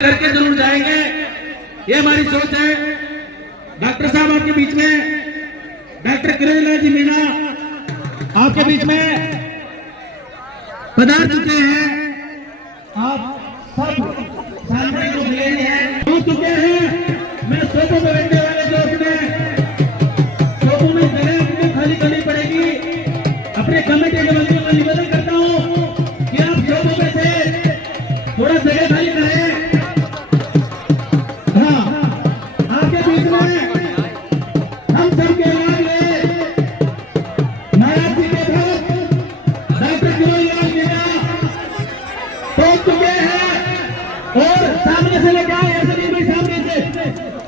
करके जरूर जाएंगे, ये हमारी सोच है। डॉक्टर साहब आपके बीच में, डॉक्टर किरण जी मीणा आपके बीच में पधार चुके हैं। आप सब सामने जो मिले हैं हो चुके हैं। मैं सोफों में बैठने वाले जो अपने सोफों में जगह अपनी खाली करनी पड़ेगी। अपने कमेटी के मंत्रियों का निवेदन करता हूँ कि आप सोफों में से थोड़ा जगह खाली करें।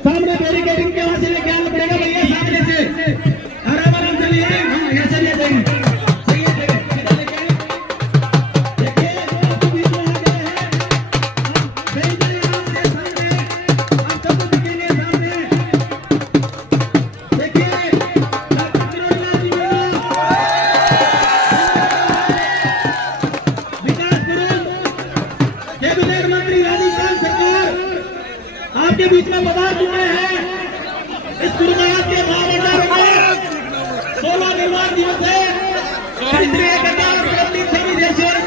सामने बैरिकेडिंग के वहां से लेके आना पड़ेगा भैया, सामने से आराम आराम से लिए हम यहाँ से ले जाएंगे। सही है जगह सीधा लेके आए। देखिए आपके बीच में आ गए हैं, हम बेंच से सामने हम सबको दिखेंगे सामने। देखिए डॉक्टर किरण जी विकास पुरुष कैबिनेट मंत्री राजस्थान सरकार आपके बीच में पधार चुके हैं। इस गुरु महाराज के महाभंडार में 16 निर्माण दिवस है।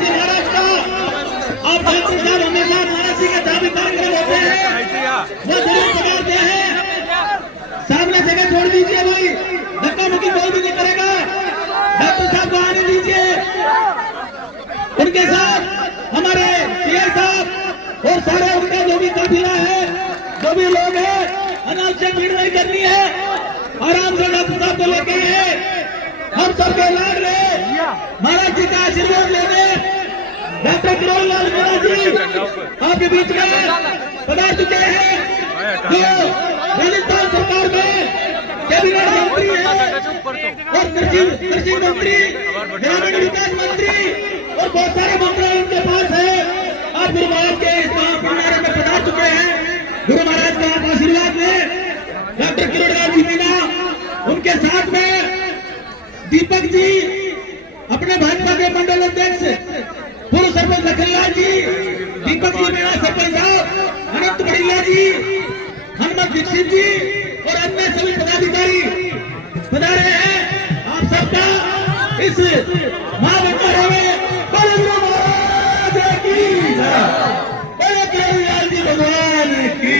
महाराज का आप डॉक्टर साहब हमेशा महाराज जी के धार्मिक कार्यक्रम होते हैं, वो जरूर पधारते हैं। सामने जगह छोड़ दीजिए भाई, धक्का मुक्की कोई भी नहीं करेगा। डॉक्टर साहब को आने दीजिए। उनके साथ हमारे सीआई साहब और सारे उनका जो भी काफिला है, जो भी लोग हैं, अनावश्यक भीड़ नहीं करनी है। आराम से डॉक्टर साहब को लेके हम सबके लाड रहे महाराज जी का आशीर्वाद लेने डॉक्टर किरण लाल मीणा जी आपके बीच में पधार चुके हैं, जो राजस्थान सरकार में कैबिनेट मंत्री है और कृषि मंत्री, ग्रामीण विकास मंत्री और बहुत सारे मंत्री उनके पास है। आप गुरु महाराज के इस महाभंडारे में पधार चुके हैं। गुरु महाराज का आप आशीर्वाद लें। डॉक्टर किरण जी मीणा, उनके साथ में दीपक जी, अपने भाजपा के मंडल अध्यक्ष पूर्व सरपंच लखनलाल जी, दीपक जी मीणा सरपंच साहब, अनंत बढ़िया जी, हनुमत दीक्षित जी और अन्य सभी पदाधिकारी पधारे हैं। आप सबका इस महाभंडारे में बड़े गुरु महाराज की भगवान की।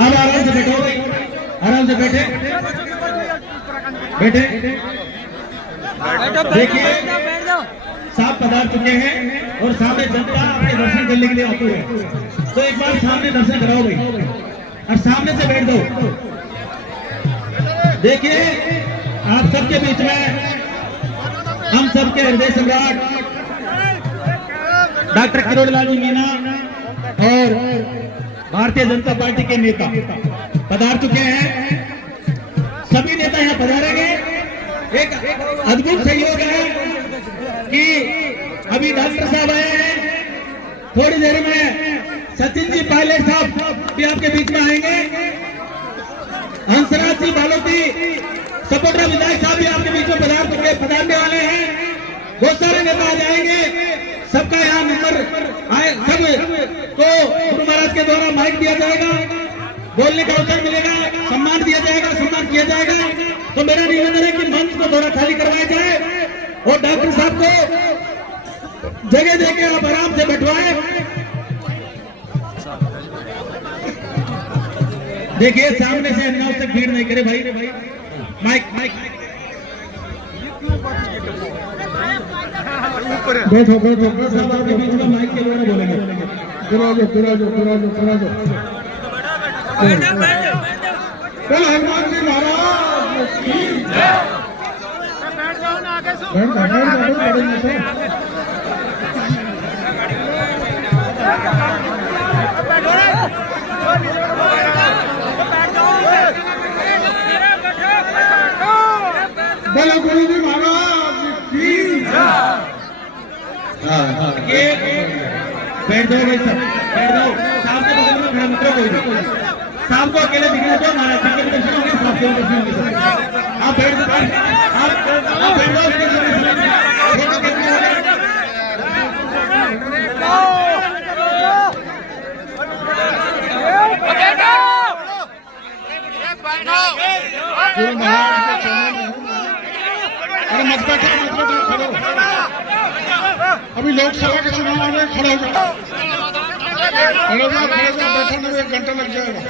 अब आराम से बैठो भाई, आराम से बैठे बैठे। देखिए साहब पधार चुके हैं और सामने जनता अपने दर्शन करने के लिए आती है, तो एक बार सामने दर्शन कराओ भाई और सामने से बैठ दो। देखिए आप सबके बीच में हम सबके हृदय सम्राट डॉक्टर किरण जी मीणा और भारतीय जनता पार्टी के नेता पधार चुके हैं। सभी नेता यहाँ पधारेंगे। एक अद्भुत सहयोग है कि अभी डॉक्टर साहब आए हैं, थोड़ी देर में सचिन जी पायलट साहब भी आपके बीच में आएंगे। हंसराज जी बालोती सपोटा विधायक साहब भी आपके बीच में पधारने वाले हैं। बहुत सारे नेता आ जाएंगे। सबका यहाँ नंबर आए, सब को गुरु महाराज के द्वारा माइक दिया जाएगा, बोलने का अवसर मिलेगा, सम्मान दिया जाएगा, सम्मान किया जाएगा। तो मेरा निवेदन है कि मंच को थोड़ा खाली करवाया जाए और डॉक्टर साहब को जगह देके आप आराम से बैठवाएं। देखिए सामने से अनावश्यक भीड़ नहीं करे भाई। माइक बैठो बैठो सब आपके बीच में माइक के द्वारा बोलेंगे। हनुमान जी महाराज की जय। बोलो गुरु जी महाराज की जय। बैठ जाओ भाई, सब बैठ जाओ। साहब के बगल में खड़ा मत रहो, कोई भी साहब को अकेले दिखने दो। महाराज जी के दर्शन होंगे, साहब के दर्शन होंगे। आप बैठ जाओ, आप बैठ जाओ। गुरु महाराज के चरणों में हूँ। अरे मत बैठो खड़े हो। अभी लोकसभा के चुनाव आ रहे, खड़े हो जाओ, बैठने में 1 घंटा लग जाएगा।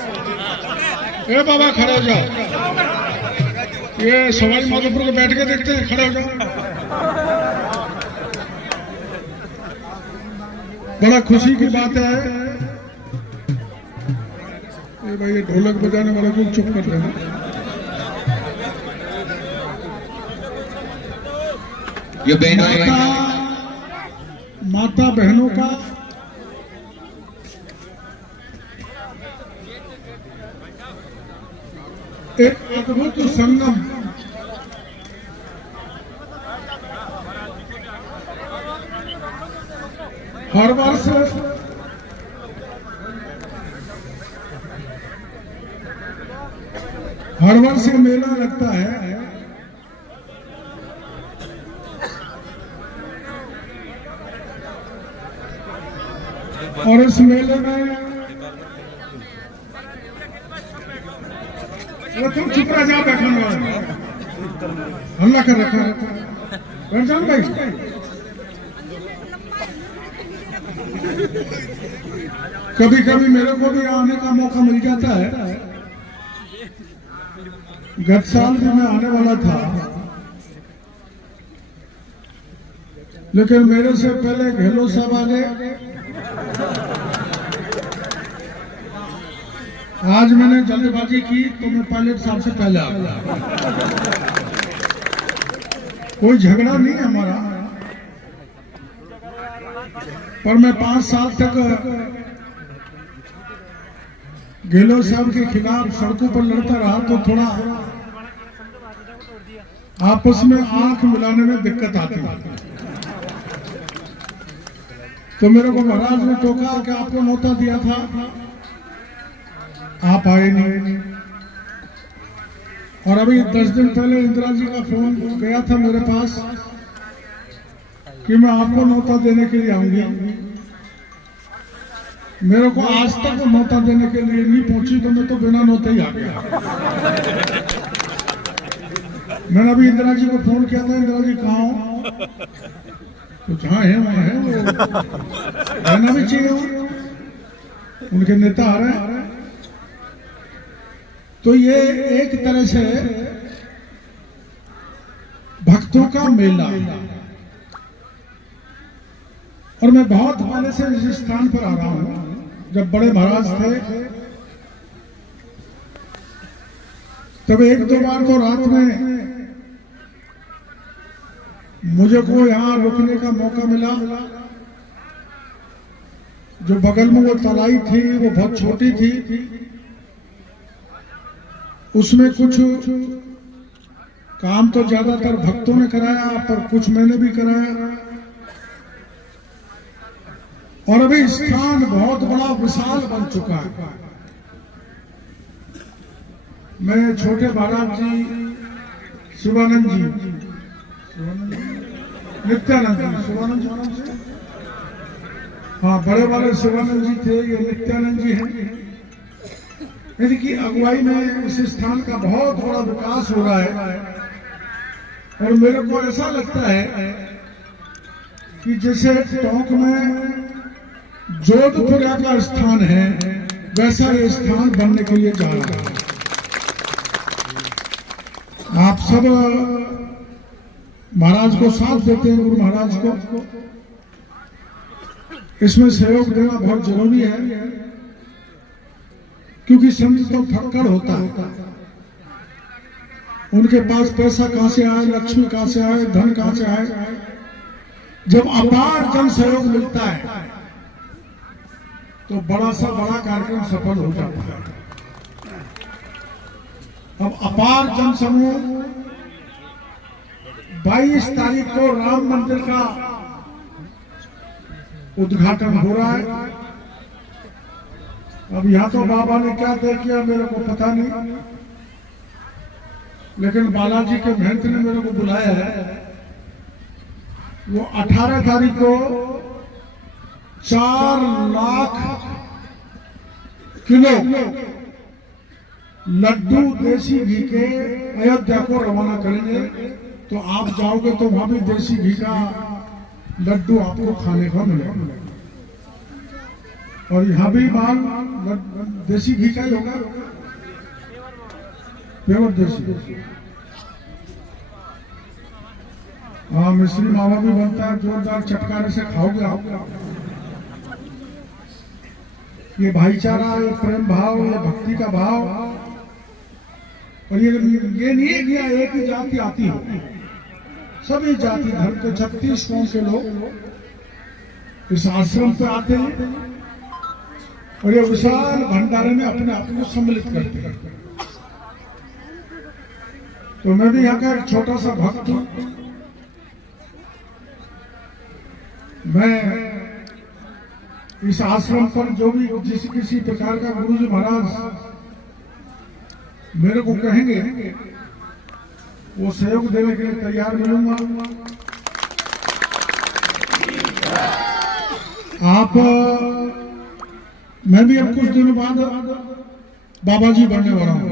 ए बाबा खड़े हो जाओ, ये सवाई माधोपुर को बैठ के देखते हैं, खड़े हो जाओ। बड़ा खुशी की बात है ये भाई, ये ढोलक बजाने वाले को चुप कर देना। ये माता बहनों का एक अद्भुत संगम, हर वर्ष मेला लगता है। और इस मेले में तुम चुप रह जाओ, बैठा हल्ला कर रखा है, बैठ जाओ भाई। कभी कभी मेरे को भी आने का मौका मिल जाता है। गत साल भी मैं आने वाला था, लेकिन मेरे से पहले गहलोत साहब आ गए। आज मैंने जल्दबाजी की तो मैं पायलट साहब से पहले आ गया। कोई झगड़ा नहीं है हमारा, पर मैं 5 साल तक गहलोत साहब के खिलाफ सड़कों पर लड़ता रहा, तो थोड़ा आपस में आंख मिलाने में दिक्कत आती है। तो मेरे को महाराज ने टोका कि आपको न्योता दिया था, आप आए नहीं। और अभी 10 दिन पहले इंदिरा जी का फोन गया था मेरे पास कि मैं आपको न्योता देने के लिए आऊंगी। मेरे को आज तक वो न्योता देने के लिए नहीं पहुंची, तो मैं तो बिना न्योते ही आ गया। मैंने अभी इंदिरा जी को फोन किया था, इंदिरा जी कहाँ हो? तो जहाँ है वहाँ है, वो रहना भी चाहिए, उनके नेता आ रहे हैं। तो ये एक तरह से भक्तों का मेला है। और मैं बहुत पहले से इस स्थान पर आ रहा हूं। जब बड़े महाराज थे तब 1-2 बार तो रात में मुझे को यहाँ रुकने का मौका मिला। जो बगल में वो तलाई थी वो बहुत छोटी थी, उसमें कुछ काम तो ज्यादातर भक्तों ने कराया, पर कुछ मैंने भी कराया। और अभी स्थान बहुत बड़ा विशाल बन चुका है। मैं छोटे महाराज जी, शिवानंद जी, नित्यानंद जी, शिवानंद जी, हाँ बड़े वाले शिवानंद जी थे, ये नित्यानंद जी हैं। इनकी अगुवाई में इस स्थान का बहुत बड़ा विकास हो रहा है। और मेरे को ऐसा लगता है कि जैसे टोंक में जोधपुर का स्थान है, वैसा ये स्थान बनने के लिए जा रहा है। आप सब महाराज को साथ देते हैं, गुरु महाराज को इसमें सहयोग देना बहुत जरूरी है, क्योंकि संत तो फक्कड़ होता है। उनके पास पैसा कहां से आए, लक्ष्मी कहां से आए, धन कहां से आए। जब अपार जन सहयोग मिलता है तो बड़ा सा बड़ा कार्यक्रम सफल हो जाता है। अब अपार जन समूह 22 तारीख को राम मंदिर का उद्घाटन हो रहा है। अब यहाँ तो बाबा ने क्या तय किया मेरे को पता नहीं, लेकिन बालाजी के महंत ने मेरे को बुलाया है। वो 18 तारीख को 4 लाख किलो लड्डू देसी घी के अयोध्या को रवाना करेंगे, तो आप जाओगे तो वहां भी देसी घी का लड्डू आपको खाने को मिलेगा। और यहाँ भी माल देसी घी का ही होगा, प्योर देसी। हाँ, मिश्री मावा भी बनता है, जोरदार चटकारे से खाओगे आप। ये भाईचारा, ये प्रेम भाव, ये भक्ति का भाव। और ये नहीं है कि एक ही जाति आती हो, सभी जाति धर्म के 36 कौम के लोग इस आश्रम पे आते हैं और ये विशाल भंडारे में अपने आप को सम्मिलित करते हैं। तो मैं भी यहाँ का एक छोटा सा भक्त हूं। मैं इस आश्रम पर जो भी जिस किसी प्रकार का गुरुजी महाराज मेरे को कहेंगे, वो सहयोग देने के लिए तैयार मिलूंगा। आप मैं भी अब कुछ दिनों बाद बाबा जी बनने वाला हूं।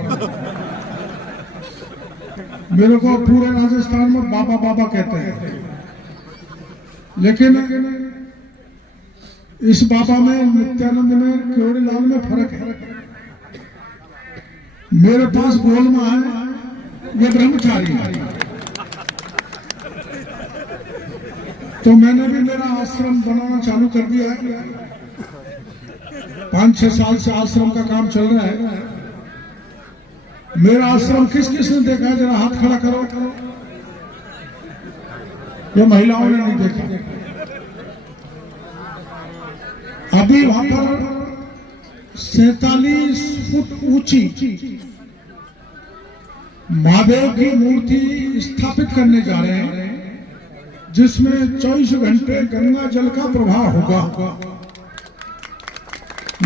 मेरे को पूरे राजस्थान में बाबा बाबा कहते हैं, लेकिन इस बाबा में, नित्यानंद में, केवड़ीलाल में फर्क है। मेरे पास गोलमा है, ये ब्रह्मचारी है। तो मैंने भी मेरा आश्रम बनाना चालू कर दिया है। 5-6 साल से आश्रम का काम चल रहा है। मेरा आश्रम किस किस ने देखा है, जरा हाथ खड़ा करो। ये महिलाओं ने नहीं देखा। अभी वहां पर 47 फुट ऊंची महादेव की मूर्ति स्थापित करने जा रहे हैं, जिसमें 24 घंटे गंगा जल का प्रवाह होगा।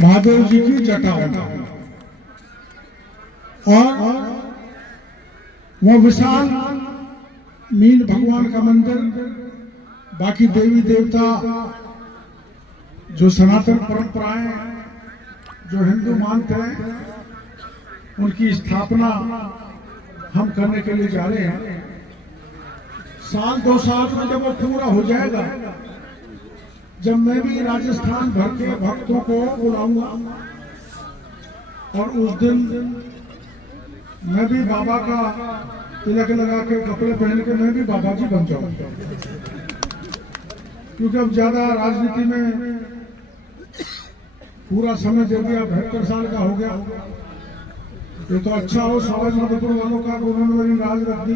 महादेव जी की जटा होगा और वह विशाल मीन भगवान का मंदिर, बाकी देवी देवता जो सनातन परंपराएं जो हिंदू मानते हैं, उनकी स्थापना हम करने के लिए जा रहे हैं। 1-2 साल में जब वो पूरा हो जाएगा, जब मैं भी राजस्थान भर के भक्तों को बुलाऊंगा और उस दिन मैं भी बाबा का तिलक लगा के, कपड़े पहन के मैं भी बाबा जी बन जाऊंगा। क्योंकि अब ज्यादा राजनीति में पूरा समय दे दिया, 72 साल का हो गया। ये तो अच्छा हो समाज माधोपुर वालों का, उन्होंने मेरी राज रख दी।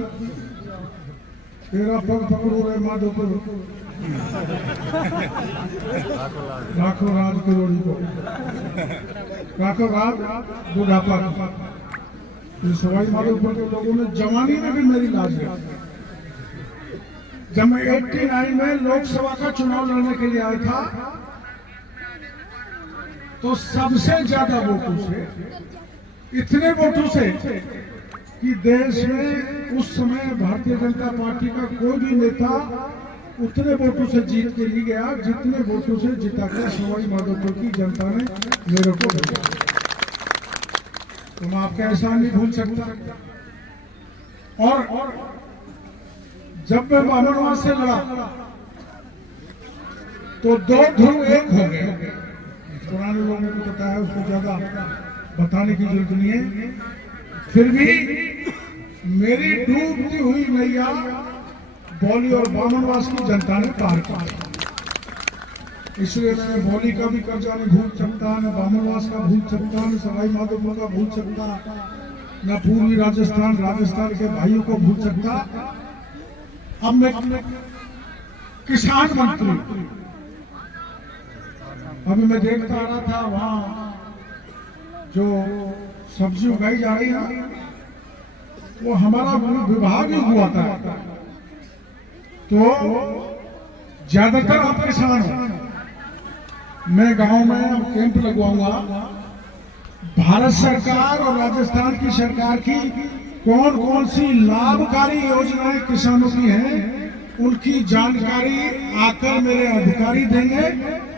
तेरा पग पकड़ो रे माधोपुर, राखो राज किरोड़ी को, राखो राज बुढ़ापा। सवाई माधोपुर के लोगों ने जवानी में भी मेरी लाज रखी। जब मैं 89 में लोकसभा का चुनाव लड़ने के लिए आया था, तो सबसे ज्यादा वोटों से, इतने वोटों से कि देश में उस समय भारतीय जनता पार्टी का कोई भी नेता उतने वोटों से जीत के नहीं गया जितने वोटों से जिता कर सवाई माधोपुर की जनता ने मेरे को भेजा। तो मैं आपका एहसान नहीं भूल सकता। और जब मैं बामनवास से लड़ा तो 2 ध्रुव एक हो गए। पुराने लोगों को पता है, उसको ज्यादा बताने की जरूरत नहीं है। फिर भी मेरी डूबती हुई नैया बौली और बामनवास की जनता ने पार किया। इसलिए मैं बौली का भी कर्जा नहीं भूल सकता, न बामनवास का भूल सकता, न सवाई माधोपुर का भूल सकता, न पूर्वी राजस्थान के भाइयों को भूल सकता। अब मैं किसान मंत्री, अभी मैं देखता आ रहा था वहां जो सब्जी उगाई जा रही है, वो हमारा विभाग ही हुआ था। तो ज्यादातर आप किसान हो। मैं गांव में अब कैंप लगवाऊंगा। भारत सरकार और राजस्थान की सरकार की कौन कौन सी लाभकारी योजनाएं किसानों की हैं, उनकी जानकारी आकर मेरे अधिकारी देंगे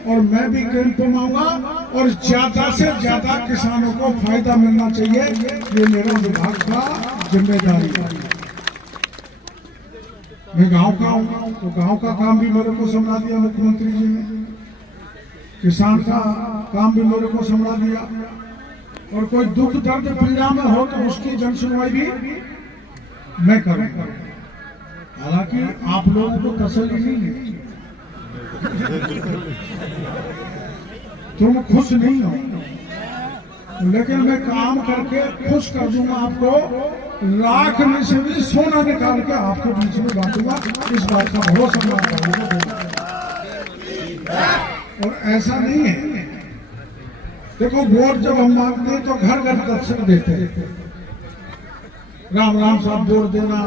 और मैं भी कैंप में आऊंगा और ज्यादा से ज्यादा किसानों को फायदा मिलना चाहिए। ये मेरे विभाग का जिम्मेदारी है। मैं गांव का हूं तो गांव का काम भी मेरे को संभाल दिया मुख्यमंत्री जी ने, किसान का काम भी मेरे को संभाल दिया, और कोई दुख दर्द पीड़ा में हो तो उसकी जन सुनवाई भी मैं करूंगा। हालांकि आप लोगों को तसल्ली नहीं है, तुम खुश नहीं हो, लेकिन मैं काम करके खुश कर दूंगा आपको। लाख में से भी सोना निकाल के आपके बीच में बांटूंगा, इस बात का भरोसा मैं। और ऐसा नहीं है, देखो वोट जब हम मांगते हैं तो घर घर दर्शन देते हैं, राम राम साहब वोट देना,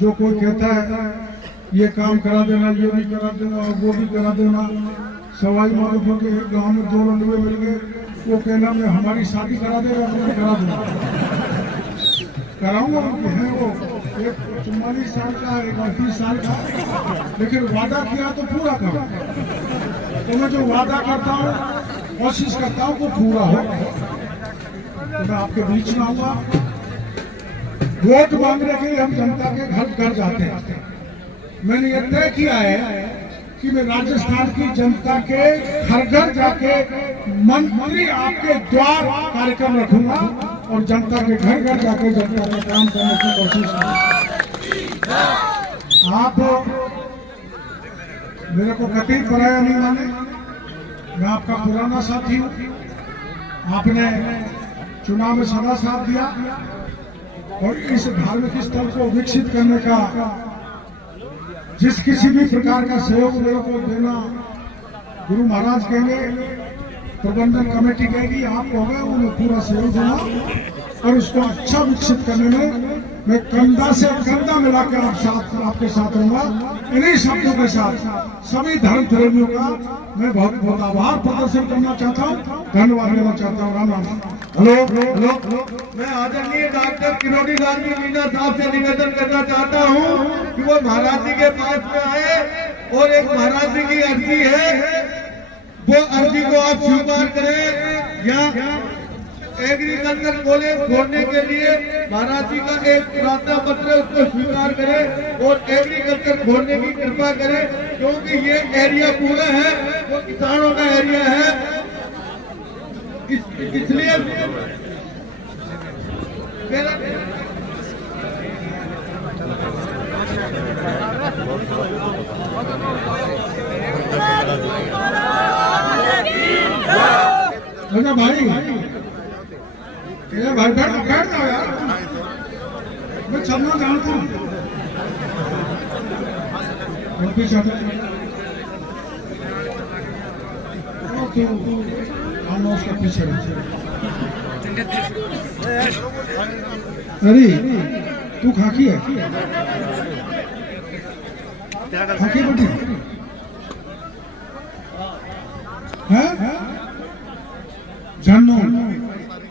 जो कोई कहता है ये काम करा देना, ये भी करा देना, वो भी करा देना। सवाई माधोपुर के एक गांव में 2 लड़ुए मिल गए, वो कहना मैं हमारी शादी करा देगा, मैं करा दूंगा, कराऊंगा। उनके हैं वो, एक 44 साल का, एक 38 साल का, लेकिन वादा किया तो पूरा करो। तो मैं जो वादा करता हूँ कोशिश करता हूँ वो पूरा हो। तो मैं आपके बीच में आऊंगा। वोट मांगने के लिए हम जनता के घर घर जाते हैं। मैंने ये तय किया है कि मैं राजस्थान की जनता के घर घर जाके मंत्री आपके द्वार कार्यक्रम रखूंगा और जनता के घर घर जाके जनता का काम करने की कोशिश करूंगा। आप मेरे को कभी पराया नहीं माने, मैं आपका पुराना साथी हूँ। आपने चुनाव में सदा साथ दिया और इस धार्मिक स्थल को विकसित करने का जिस किसी भी प्रकार का सहयोग मेरे को देना, गुरु महाराज कहेंगे, प्रबंधन कमेटी कहेगी, आप होगा उन्हें पूरा सहयोग देना और उसको अच्छा विकसित करने में मैं कंधा से कंधा मिला के आपके साथ रहूंगा। इन्हीं शब्दों के साथ सभी धर्म प्रेमियों का मैं बहुत बहुत आभार प्रदर्शन करना चाहता हूँ, धन्यवाद देना चाहता हूँ। राम राम। हेलो हेलो, मैं आदरणीय डॉक्टर किरोड़ी लाल जी मीना साहब से निवेदन करना चाहता हूँ कि वो महाराज जी के पास में आए और एक महाराज जी की अर्जी है, वो अर्जी को आप स्वीकार करें। या एग्रीकल्चर कॉलेज खोलने के लिए महाराज जी का एक प्रार्थना पत्र है, उसको स्वीकार करें और एग्रीकल्चर खोलने की कृपा करें, क्योंकि ये एरिया पूरा है वो किसानों का एरिया है। इसलिए भाई भाई बैठ जाओ यार, मैं चलना जानता हूँ। उसका पीछे अरे तू खाकी है, खाकी बेटी है। जानो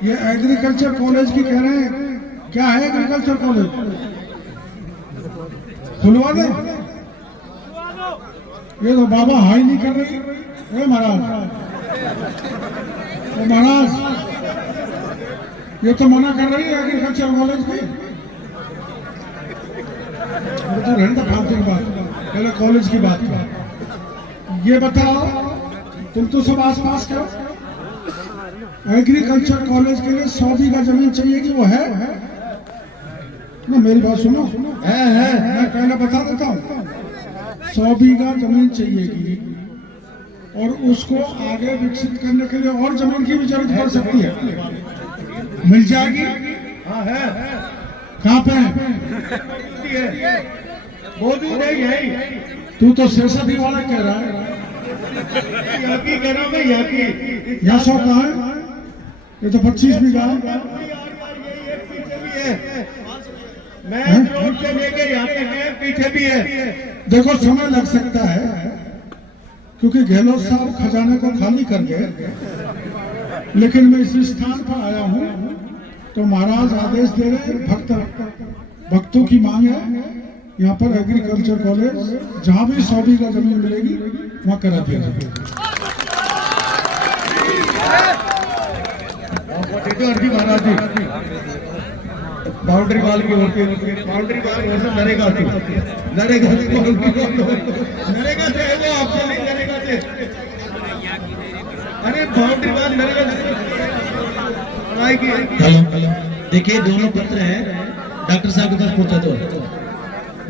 ये एग्रीकल्चर कॉलेज की कह रहे हैं, क्या है एग्रीकल्चर कॉलेज? खुलवा दे। ये तो बाबा हाई नहीं कर रही है महाराज, तो महाराज ये तो मना कर रही है एग्रीकल्चर कॉलेज की। तो रहने फालतू की बात, पहले कॉलेज की बात कर। ये बताओ तुम तो सब आस पास के हो, एग्रीकल्चर कॉलेज के लिए 100 बीघा जमीन चाहिए कि वो है ना? मेरी बात सुनो, है मैं पहले बता देता हूँ। 100 बीघा जमीन चाहिएगी और उसको आगे विकसित करने के लिए और जमीन की भी जरूरत पड़ सकती है। मिल जाएगी? हाँ है। कहाँ पे है? मौजूद है। तू तो सिरसा वाला कह रहा है, यहाँ की कह रहा हूँ, यहाँ 100 कहाँ है? ये तो 25 बीघा है। मैं रोड से लेके यहाँ तक पीछे भी है। देखो समय लग सकता है क्योंकि गहलोत साहब खजाने को खाली कर गए, लेकिन मैं इस स्थान पर आया हूँ तो महाराज आदेश दे रहे, भक्तों की मांग है, यहाँ पर एग्रीकल्चर कॉलेज जहाँ भी 100 बीघा जमीन मिलेगी वहाँ करा दिया जाएगा। महाराज जी बाउंड्री बॉल की होती है, बाउंड्री बॉल वैसे नरेगा से नरेगा से नरेगा से है वो, आपसे नहीं नरेगा से। अरे बाउंड्री बॉल नरेगा से पढ़ाई की। हेलो, देखिए दोनों पत्र हैं, डॉक्टर साहब के पास पहुंचा तो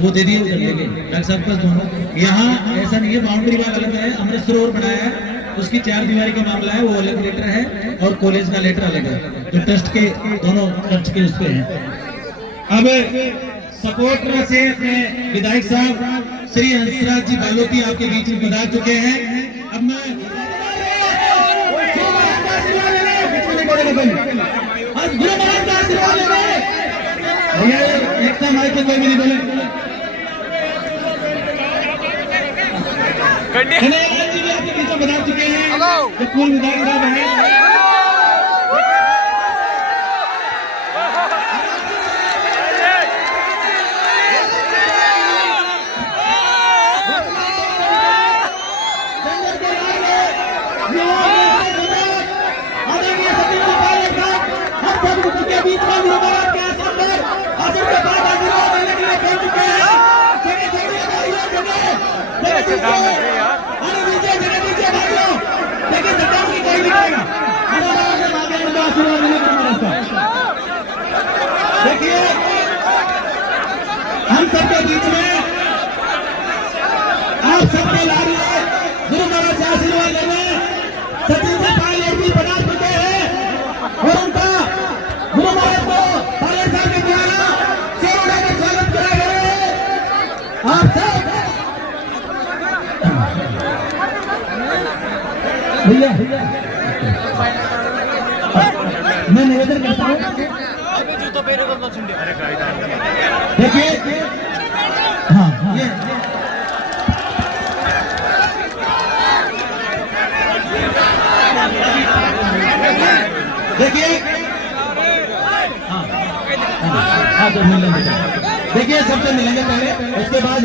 वो दे दिए उधर लेके, डॉक्टर साहब के पास दोनों। यहाँ ऐसा नहीं है, बाउंड्री बॉल अलग है, अमृत सरोवर बनाया है, उसकी 4 दीवारी का मामला है, वो अलग लेटर है, और कॉलेज का लेटर अलग है, जो ट्रस्ट के दोनों ट्रस्ट के उस पे हैं। अब सपोर्टर से अपने विधायक साहब श्री हंसराज जी बालोती आपके बीच में पधार चुके हैं। अब मैं गुरु महाराज का आशीर्वाद ले रहे हैं। एक माइक में कोई भी नहीं बोले। कन्हैया जी भी आपके बीच में पधार चुके हैं, जो पूर्व विधायक साहब हैं। बीच में गुरु महाराज के आसन पर आसन के बाद आशीर्वाद देने के लिए पहुंच चुके हैं। जगह छोड़िए भाइयों, जगह दीजिए भाइयों, देखिए सरकार की कोई नहीं करेगा। आशीर्वाद देने गुरु महाराज का देखिए, हम सबके बीच में आप सबके लाभ गुरु महाराज से आशीर्वाद लेने सचिन से पायलट भी पधार चुके हैं, और उनका गुरु महाराज को पायलट साहब के द्वारा शेरों का स्वागत करा गया है। आप सब भैया मैं निवेदन करता हूँ, देखिए हाँ देखिए तो मिलेंगे, देखिए सबसे मिलेंगे पहले, उसके बाद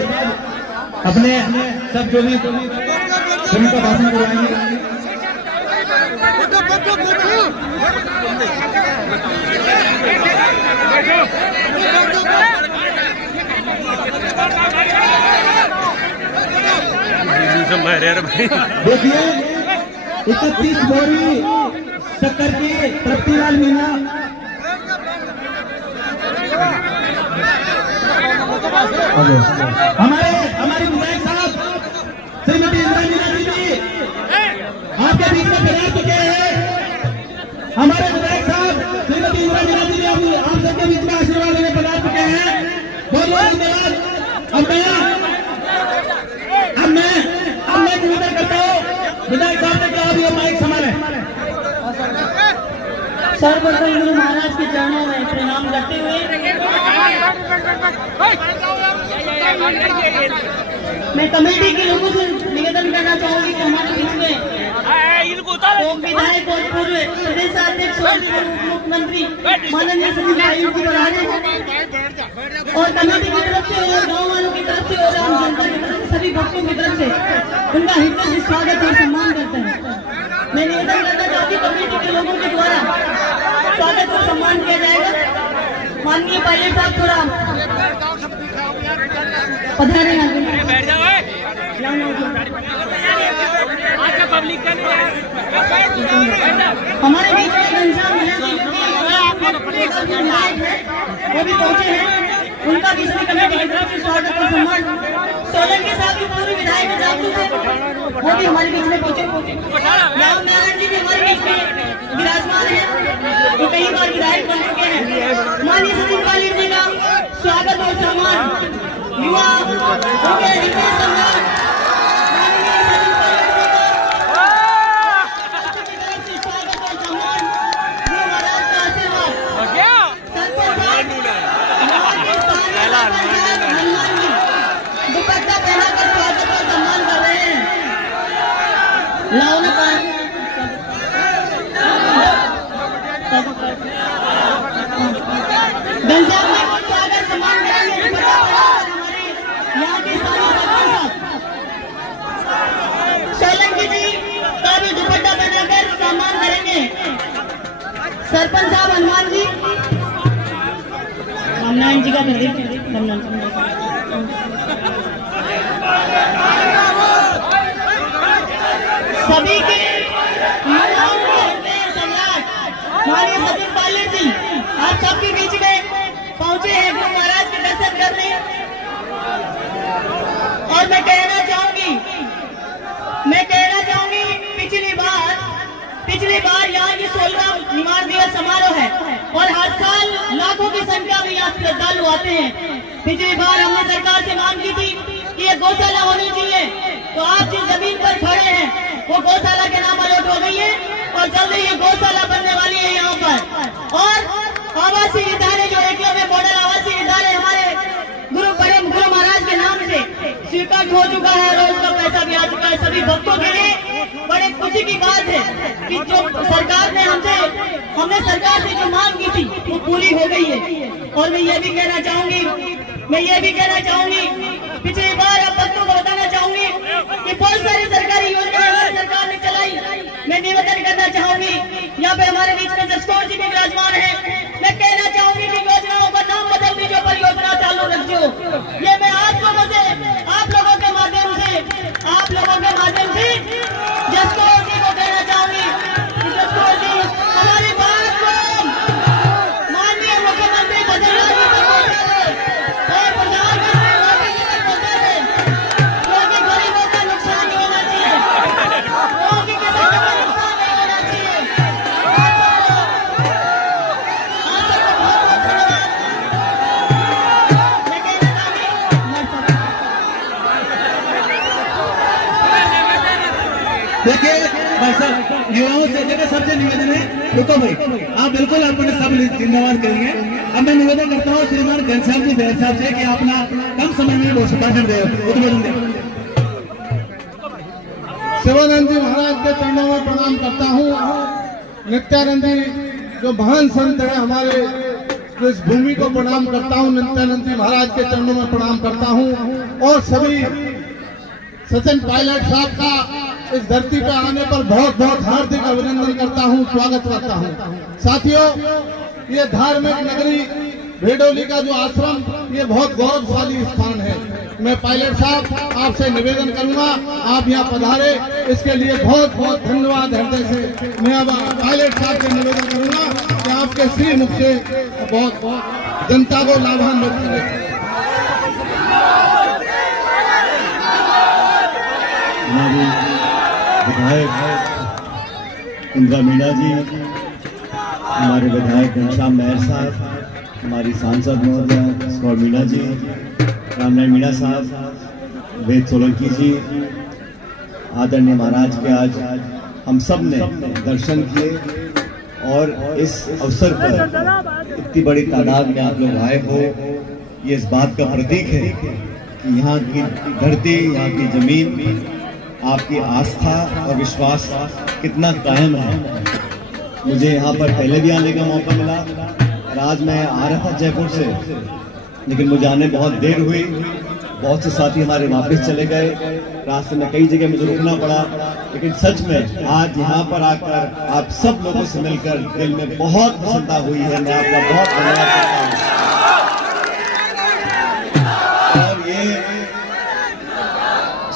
अपने सब जो भी सभी का भाषण करवाएंगे। देखिए 31 बोरी शक्कर की तृप्तिलाल मीना हमारे विधायक साहब श्रीमती इंदिरा मीना जी आपके बीच में पधार चुके हैं। हमारे विधायक साहब श्रीमती इंदिरा मीना जी आप सबके बीच में आशीर्वाद लेने पधार चुके हैं। बहुत बहुत धन्यवाद। अब मैं निवेदन करता हूँ, विधायक साहब ने कहा अभी माइक संभाले। सर्वप्रथम गुरु महाराज के चरणों में प्रणाम करते हुए मैं कमेटी के लोगों से निवेदन करना चाहूंगी कि हमारे बीच में तो विधायक और पूर्व प्रदेश अध्यक्ष और मुख्यमंत्री माननीय सचिन भाई जी बना रहे हैं, और कमेटी की तरफ से और गाँव वालों की तरफ से और आम जनता की तरफ से सभी भक्तों की तरफ से उनका हृदय से स्वागत और सम्मान करते हैं। मैं निवेदन करना चाहती हूँ कमेटी के लोगों के द्वारा स्वागत और सम्मान किया जाएगा। माननीय पायलट साहब थोड़ा पधारे हमारे बीच में घनश्याम विधायक है, वो भी पहुंचे हैं, उनका भी सभी कमेटी की तरफ से स्वागत और सम्मान। सोलन के साथ भी पूर्व विधायक जागरूक है, वो भी हमारे बीच में पहुंचे। राम नारायण जी भी हमारे बीच में विराजमान है, वो कई बार विधायक बन चुके हैं। माननीय सचिन पायलट जी का स्वागत और सम्मान, युवा उनके हृदय सम्मान माननीय सचिन पायलट जी का स्वागत और सम्मान, गुरु महाराज का आशीर्वाद। दुपट्टा पहनाकर स्वागत और सम्मान कर रहे हैं। लाओ ना घनश्याम जी को स्वागत सम्मान करेंगे। हमारे यहाँ के स्थानीय सरपंच सोलंकी जी का भी दुपट्टा पहनाकर सम्मान करेंगे। सरपंच साहब हनुमान जी, रामनारायण जी का सभी के युवाओं के हृदय सम्राट माननीय सचिन पायलट जी आप सबके बीच में पहुंचे हैं गुरु महाराज के दर्शन करने। और मैं कहना चाहूंगी पिछली बार यहाँ की 16वां निमाड़ दिवस समारोह है और हर साल लाखों की संख्या में यहाँ श्रद्धालु आते हैं। पिछली बार हमने सरकार से मांग की थी कि ये गौशाला होनी चाहिए, तो आप जिस जमीन पर खड़े हैं वो गौशाला के नाम अलॉट हो गई है और जल्द ही ये गौशाला बनने वाली है यहाँ पर। और आवासीय इदारे जो एकलव्य मॉडल आवासीय इदारे हमारे गुरु महाराज के नाम से स्वीकार हो चुका है और उसका पैसा भी आ चुका है। सभी भक्तों के लिए बड़े खुशी की बात है कि जो सरकार ने हमने सरकार से जो मांग की थी वो पूरी हो गई है। और मैं ये भी कहना चाहूंगी पिछली बार अब भक्तों को बताना चाहूंगी कि बहुत सारी सरकारी योजनाएं हमारी सरकार ने चलाई। मैं निवेदन करना चाहूंगी, यहाँ पे हमारे बीच में जसकौर जी भी विराजमान है, मैं कहना चाहूंगी कि योजनाओं का नाम बदल दीजिए, परियोजना चालू रखियो। ये मैं आप लोगों के माध्यम से जसकौर जी को कहना चाहूंगी कि जसकौर जी हमारी बात को माननीय मुख्यमंत्री बदलना जी तक पहुंचा दे और प्रधानमंत्री मोदी जी तक पहुंचा दे, क्योंकि गरीबों का नुकसान नहीं होना चाहिए, क्योंकि किसानों का नुकसान नहीं होना चाहिए। आप सबको बहुत धन्यवाद। मैं कहना देखिए भाई साहब, युवाओं से देखिए सबसे निवेदन है, रुको भाई आप बिल्कुल अपने सब जिम्मेवार करेंगे। अब मैं निवेदन करता हूँ श्रीमान घनश्याम जी बैर साहब से कि अपना कम समय में भाषण दे उद्बोधन दे। शिवानंद जी महाराज के चरणों में प्रणाम करता हूँ। नित्यानंद जी जो महान संत है हमारे, इस भूमि को प्रणाम करता हूँ। नित्यानंद जी महाराज के चरणों में प्रणाम करता हूँ और सभी सचिन पायलट साहब का इस धरती पर आने पर बहुत बहुत हार्दिक अभिनंदन करता हूं, स्वागत करता हूं। साथियों, ये धार्मिक नगरी भेडोली का जो आश्रम, ये बहुत गौरवशाली स्थान है। मैं पायलट साहब आपसे निवेदन करूंगा, आप यहाँ पधारे, इसके लिए बहुत बहुत धन्यवाद हृदय से। मैं अब पायलट साहब से निवेदन करूंगा कि आपके श्री मुख से बहुत बहुत जनता को लाभान्वित करें। विधायक इंदिरा मीणा जी, हमारे विधायक घनश्याम महर साहब, हमारी सांसद महोदय स्कॉर मीणा जी, रामनारायण मीणा साहब, वेद सोलंकी जी, आदरणीय महाराज के आज हम सब ने दर्शन किए और इस अवसर पर इतनी बड़ी तादाद में आप लोग आए हो, ये इस बात का प्रतीक है कि यहाँ की धरती, यहाँ की जमीन, आपकी आस्था और विश्वास कितना कायम है। मुझे यहाँ पर पहले भी आने का मौका मिला और आज मैं आ रहा था जयपुर से, लेकिन मुझे आने बहुत देर हुई। बहुत से साथी हमारे वापस चले गए, रास्ते में कई जगह मुझे रुकना पड़ा, लेकिन सच में आज यहाँ पर आकर आप सब लोगों से मिलकर दिल में बहुत प्रसन्नता हुई है। मैं आपका बहुत धन्यवाद करता हूँ। और ये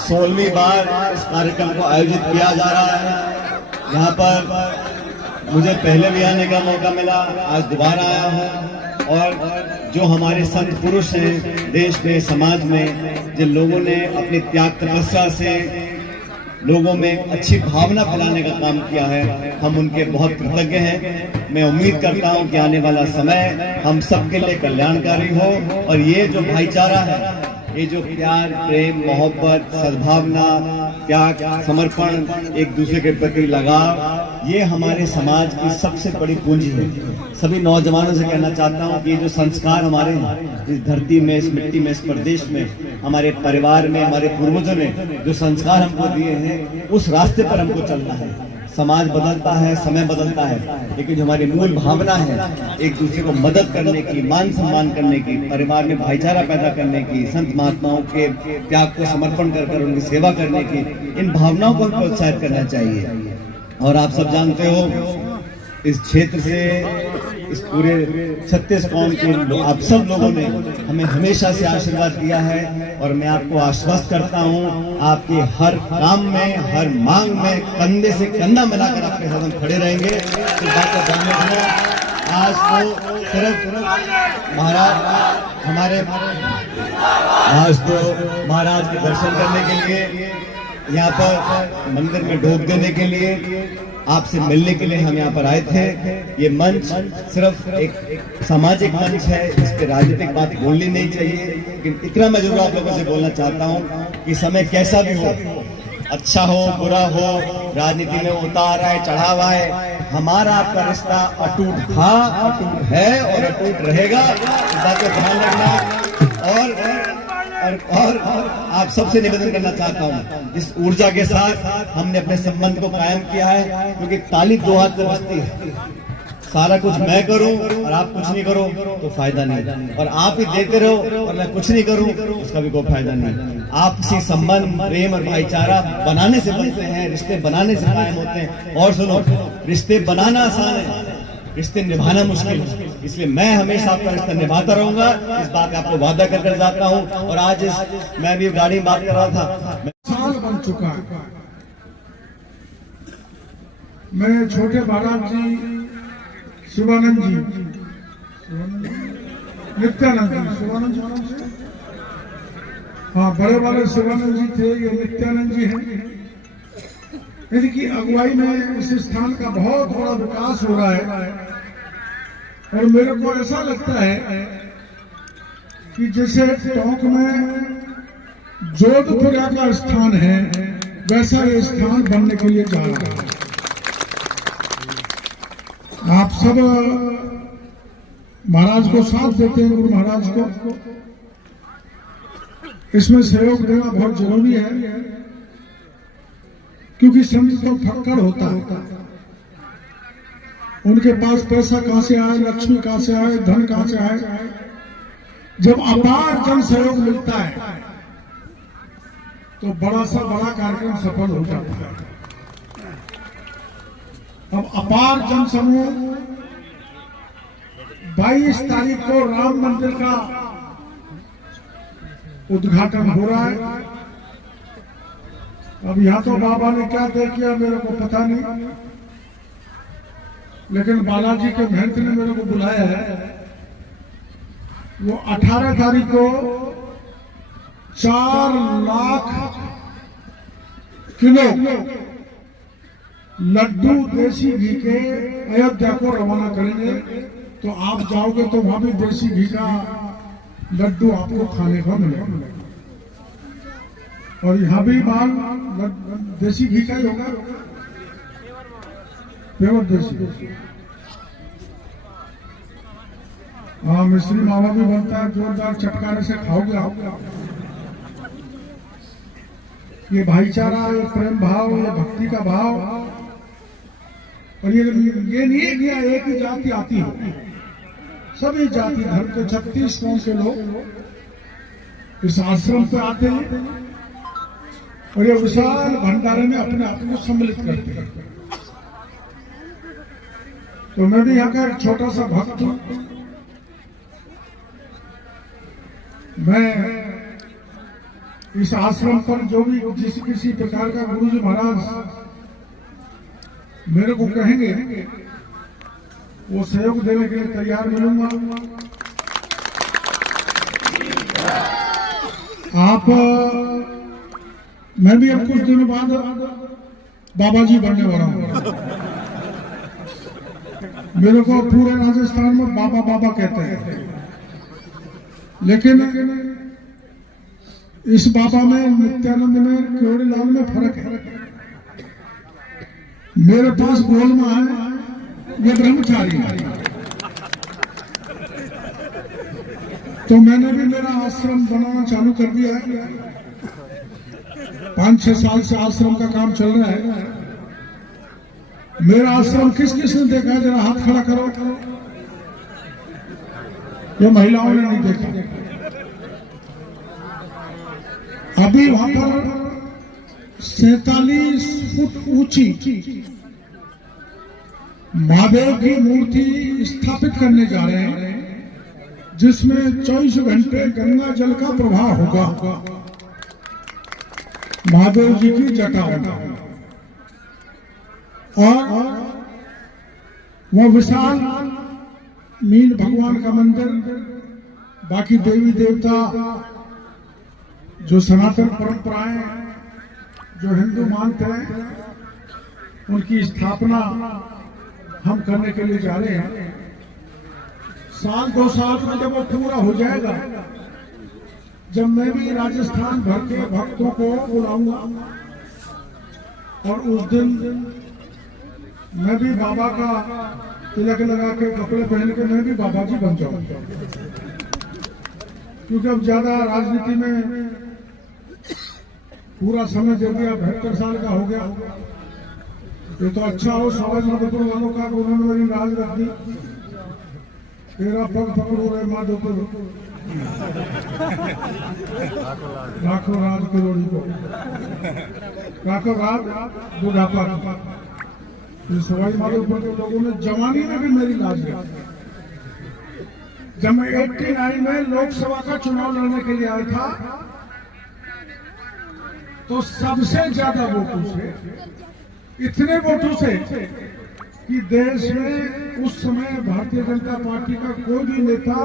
16वीं बार इस कार्यक्रम को आयोजित किया जा रहा है। यहाँ पर मुझे पहले भी आने का मौका मिला, आज दोबारा आया हूँ। और जो हमारे संत पुरुष हैं देश में, समाज में, जिन लोगों ने अपनी त्याग तपस्या से लोगों में अच्छी भावना फैलाने का काम किया है, हम उनके बहुत कृतज्ञ हैं। मैं उम्मीद करता हूं कि आने वाला समय हम सबके लिए कल्याणकारी हो और ये जो भाईचारा है, ये जो प्यार, प्रेम, मोहब्बत, सद्भावना, त्याग, समर्पण, एक दूसरे के प्रति लगाव, ये हमारे समाज की सबसे बड़ी पूंजी है। सभी नौजवानों से कहना चाहता हूँ कि ये जो संस्कार हमारे हैं इस धरती में, इस मिट्टी में, इस प्रदेश में, हमारे परिवार में, हमारे पूर्वजों ने जो संस्कार हमको दिए हैं, उस रास्ते पर हमको चलना है। समाज बदलता है, समय बदलता है, लेकिन जो हमारी मूल भावना है एक दूसरे को मदद करने की, मान सम्मान करने की, परिवार में भाईचारा पैदा करने की, संत महात्माओं के त्याग को समर्पण कर कर उनकी सेवा करने की, इन भावनाओं को प्रोत्साहित करना चाहिए। और आप सब जानते हो इस क्षेत्र से, इस पूरे छत्तीस कौम के आप सब लोगों ने हमें हमेशा से आशीर्वाद दिया है और मैं आपको आश्वस्त करता हूं, आपके हर काम में, हर मांग में कंधे से कंधा मिलाकर आपके साथ हम खड़े रहेंगे। इस बात का ध्यान रखना। आज तो सिर्फ महाराज के दर्शन करने के लिए, यहाँ पर मंदिर में ढोक देने के लिए, आपसे मिलने के लिए हम यहाँ पर आए थे। ये मंच सिर्फ एक सामाजिक मंच है, इस पे राजनीतिक बात बोलनी नहीं चाहिए, लेकिन इतना मैं जरूर आप लोगों से बोलना चाहता हूँ कि समय कैसा भी हो, अच्छा हो बुरा हो, राजनीति में उतार है चढ़ावा है, हमारा आपका रिश्ता अटूट था, अटूट है और अटूट रहेगा। इस बात का ध्यान रखना। और आप सबसे निवेदन करना चाहता हूं, इस ऊर्जा के साथ हमने अपने संबंध को कायम किया है, क्योंकि ताली दो हाथ से बजती है। सारा कुछ मैं करूं और आप कुछ नहीं करो तो फायदा नहीं, और आप ही देते रहो और मैं कुछ नहीं करूं उसका भी कोई फायदा नहीं। आपसी संबंध, प्रेम और भाईचारा बनाने से बनते हैं, रिश्ते बनाने से कायम होते हैं। और सुनो, रिश्ते बनाना आसान है, रिश्ते निभाना मुश्किल है, इसलिए मैं हमेशा आपका रिश्ता निभाता रहूंगा। इस बात का आपको वादा कर जाता हूं। और आज मैं भी गाड़ी में बात कर रहा था, साल बन चुका है। मैं छोटे महाराज जी, शिवानंद जी, नित्यानंद जी, शिवानंद जी, हाँ बड़े वाले शिवानंद जी थे, ये नित्यानंद जी हैं। इनकी अगुवाई में इस स्थान का बहुत बड़ा विकास हो रहा है और मेरे को ऐसा लगता है कि जैसे टोंक में जोधपुर का स्थान है, वैसा ये स्थान बनने के लिए जा रहा है। आप सब महाराज को साथ देते हैं, गुरु महाराज को इसमें सहयोग देना बहुत जरूरी है, क्योंकि संत तो फक्कड़ होता है, उनके पास पैसा कहां से आए, लक्ष्मी कहां से आए, धन कहां से आए। जब अपार जन सहयोग मिलता है तो बड़ा सा बड़ा कार्यक्रम सफल हो जाता है। अब अपार जन समूह 22 तारीख को राम मंदिर का उद्घाटन हो रहा है। अब यहाँ तो बाबा ने क्या तय किया मेरे को पता नहीं, लेकिन बालाजी के महंत ने मेरे को बुलाया है। वो 18 तारीख को 4 लाख किलो लड्डू देसी घी के अयोध्या को रवाना करेंगे। तो आप जाओगे तो वहां भी देसी घी का लड्डू आपको खाने को मिलेगा, और यहाँ भी माल देसी घी का ही होगा, प्योर देसी। हाँ, मिश्री मावा भी बनता है, जोरदार चटकारे से खाओगे आप। ये भाईचारा, ये प्रेम भाव, ये भक्ति का भाव, और ये नहीं है कि एक ही जाति आती है, सभी जाति धर्म के 36 कौम के लोग इस आश्रम पे आते हैं और ये विशाल भंडारे में अपने आप को सम्मिलित करते हैं। तो मैं भी यहाँ का एक छोटा सा भक्त हूं। मैं इस आश्रम पर जो भी जिस किसी प्रकार का गुरु जी महाराज मेरे को कहेंगे, वो सहयोग देने के लिए तैयार मिलूंगा। आप, मैं भी अब कुछ दिनों बाद बाबा जी बनने वाला हूं। मेरे को पूरे राजस्थान में बाबा बाबा कहते हैं, लेकिन इस बाबा में, नित्यानंद में, केवड़ीलाल में फर्क है। मेरे पास गोलमा है, ये ब्रह्मचारी है। तो मैंने भी मेरा आश्रम बनाना चालू कर दिया है। 5-6 साल से आश्रम का काम चल रहा है। मेरा आश्रम किस किस ने देखा है, जरा हाथ खड़ा करो। ये महिलाओं ने नहीं देखा। अभी वहां पर 47 फुट ऊंची महादेव की मूर्ति स्थापित करने जा रहे हैं, जिसमें 24 घंटे गंगा जल का प्रवाह होगा। महादेव जी की जटा होगा और वह विशाल मीन भगवान का मंदिर, बाकी देवी देवता जो सनातन परंपराएं जो हिंदू मानते हैं, उनकी स्थापना हम करने के लिए जा रहे हैं। साल 2 साल में जब वो पूरा हो जाएगा, जब मैं भी राजस्थान भर के भक्तों को बुलाऊंगा और उस दिन मैं भी बाबा का तिलक लगा के कपड़े पहन के मैं भी बाबा जी बन जाऊंगा। क्योंकि अब ज्यादा राजनीति में पूरा समय दे दिया, 72 साल का हो गया। ये तो अच्छा हो सवाई माधोपुर वालों का, उन्होंने मेरी राज रख दी। तेरा पग पकड़ो रे माधोपुर, राखो राज करोड़ी को, राखो राज बुढ़ापा। सवाई माधोपुर के लोगों ने जवानी में भी मेरी लाज रखी। जब मैं 89 में लोकसभा का चुनाव लड़ने के लिए आया था, तो सबसे ज्यादा वोटों से, इतने वोटों से कि देश में उस समय भारतीय जनता पार्टी का कोई भी नेता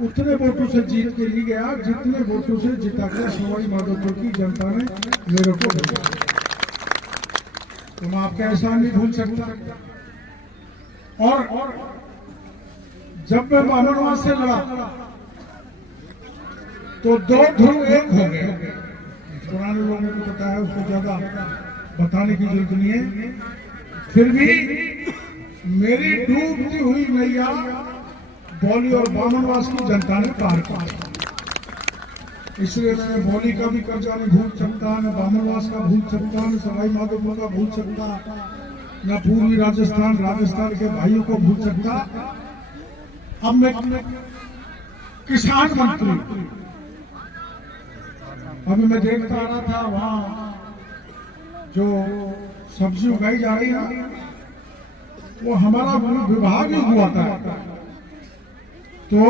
उतने वोटों से जीत के लिए गया जितने वोटों से जिता के सवाई माधोपुर की जनता ने मेरे को भेजा। तो मैं आपका एहसान नहीं भूल सकता। और जब मैं बामनवास से लड़ा तो 2 ध्रुव एक हो गए। पुराने लोगों को पता है, उसको ज्यादा बताने की जरूरत नहीं है। फिर भी मेरी डूबती हुई नैया बौली और बामनवास की जनता ने पार किया। इसलिए मैं बौली का भी कर्जा नहीं भूल सकता, न बामनवास का भूल सकता, न सवाई माधोपुर का भूल सकता, न पूर्वी राजस्थान के भाइयों को भूल सकता। अब मैं किसान मंत्री, अभी मैं देखता आ रहा था वहां जो सब्जी उगाई जा रही है, वो हमारा विभाग ही हुआ था। तो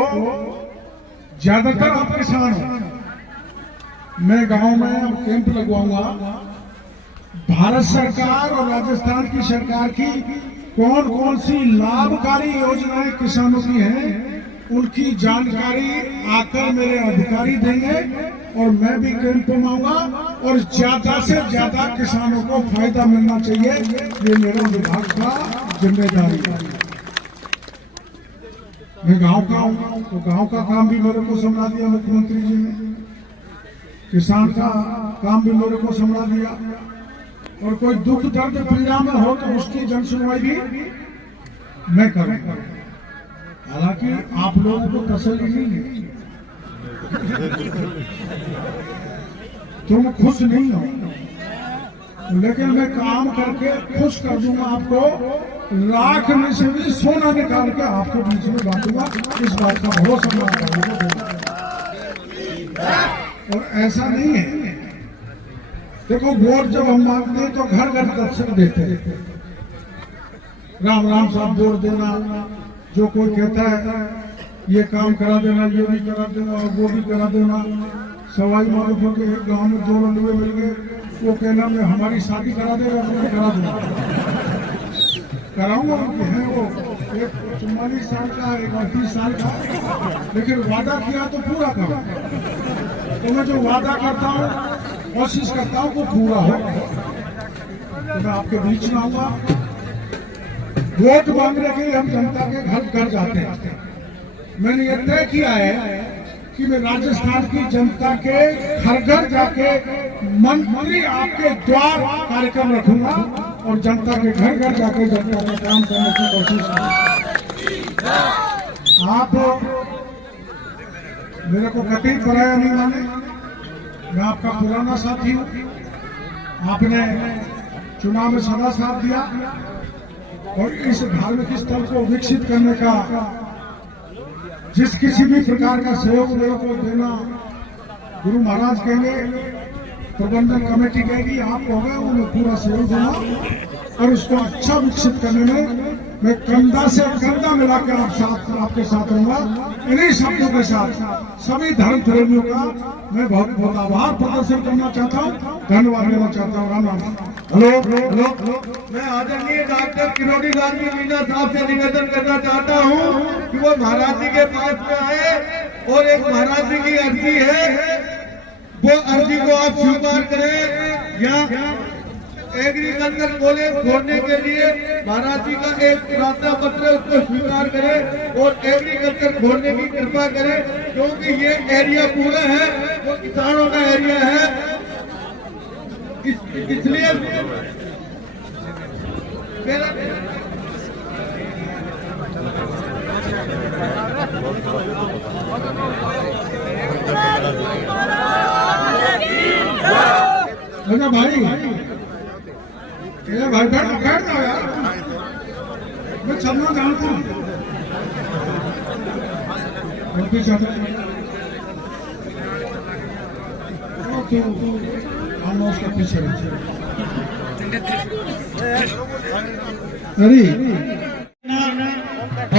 ज्यादातर आप किसान हो। मैं गांव में अब कैंप लगवाऊंगा। भारत सरकार और राजस्थान की सरकार की कौन कौन सी लाभकारी योजनाएं किसानों की हैं, उनकी जानकारी आकर मेरे अधिकारी देंगे और मैं भी कैंप में आऊंगा और ज्यादा से ज्यादा किसानों को फायदा मिलना चाहिए। ये मेरा विभाग का जिम्मेदारी है। मैं गांव का हूं, तो गांव का काम भी मेरे को संभाल दिया मुख्यमंत्री जी ने, किसान का काम भी मेरे को संभाल दिया। और कोई दुख दर्द पीड़ा में हो तो उसकी जन सुनवाई भी मैं करूंगा। हालांकि आप लोगों को तसल्ली नहीं है, तुम खुश नहीं हो, लेकिन मैं काम करके खुश कर दूंगा आपको। लाख में से भी सोना निकाल के आपके बीच में बांटूंगा। इस बात का भरोसा मैं। और ऐसा नहीं है, देखो वोट जब हम मांगते हैं तो घर घर दर्शन देते हैं। राम राम साहब वोट देना, जो कोई कहता है ये काम करा देना, ये भी करा देना और वो भी करा देना। सवाई माधोपुर के एक गांव में 2 लड़ुए मिल गए, वो कहना मैं हमारी शादी करा देगा, मैं करा दूंगा, कराऊंगा। उनके हैं वो, एक 44 साल का, एक 38 साल का, लेकिन वादा किया तो पूरा करो। तो मैं जो वादा करता हूँ, कोशिश करता हूँ वो पूरा हो। तो मैं आपके बीच में आऊंगा। वोट मांगने के लिए हम जनता के घर घर जाते हैं। मैंने ये तय किया है कि मैं राजस्थान की जनता के घर घर जाके मंत्री आपके द्वार कार्यक्रम रखूंगा और जनता के घर घर जाके जनता का काम करने की कोशिश करूंगा। आप मेरे को कतई पराया नहीं माने, मैं आपका पुराना साथी हूँ। आपने चुनाव में सदा साथ दिया और इस धार्मिक स्थल को विकसित करने का जिस किसी भी प्रकार का सहयोग मेरे को देना, गुरु महाराज कहेंगे, प्रबंधन कमेटी कहेगी, आप हो गए, उन्हें पूरा सहयोग देना और उसको अच्छा विकसित करने में मैं कंधा से कंधा मिलाकर आपके साथ रहूंगा। इन्हीं शब्दों के साथ सभी धर्म प्रेमियों का मैं बहुत बहुत आभार प्रदर्शन करना चाहता हूँ, धन्यवाद देना चाहता हूँ। राम राम। हेलो हेलो, मैं आदरणीय डॉक्टर किरोड़ी लाल जी मीना साहब से निवेदन करना चाहता हूँ कि वो महाराज जी के पास में आए और एक महाराज जी की अर्जी है, वो अर्जी को आप स्वीकार करें या एग्रीकल्चर कॉलेज खोलने के लिए महाराज जी का एक प्रार्थना पत्र उसको स्वीकार करें और एग्रीकल्चर खोलने की कृपा करें, क्योंकि ये एरिया पूरा है वो किसानों का एरिया है। इसलिए मेरा भाई ये भाई बैठ जाओ यार, मैं चलना जानता हूँ। हम उसके पीछे अरे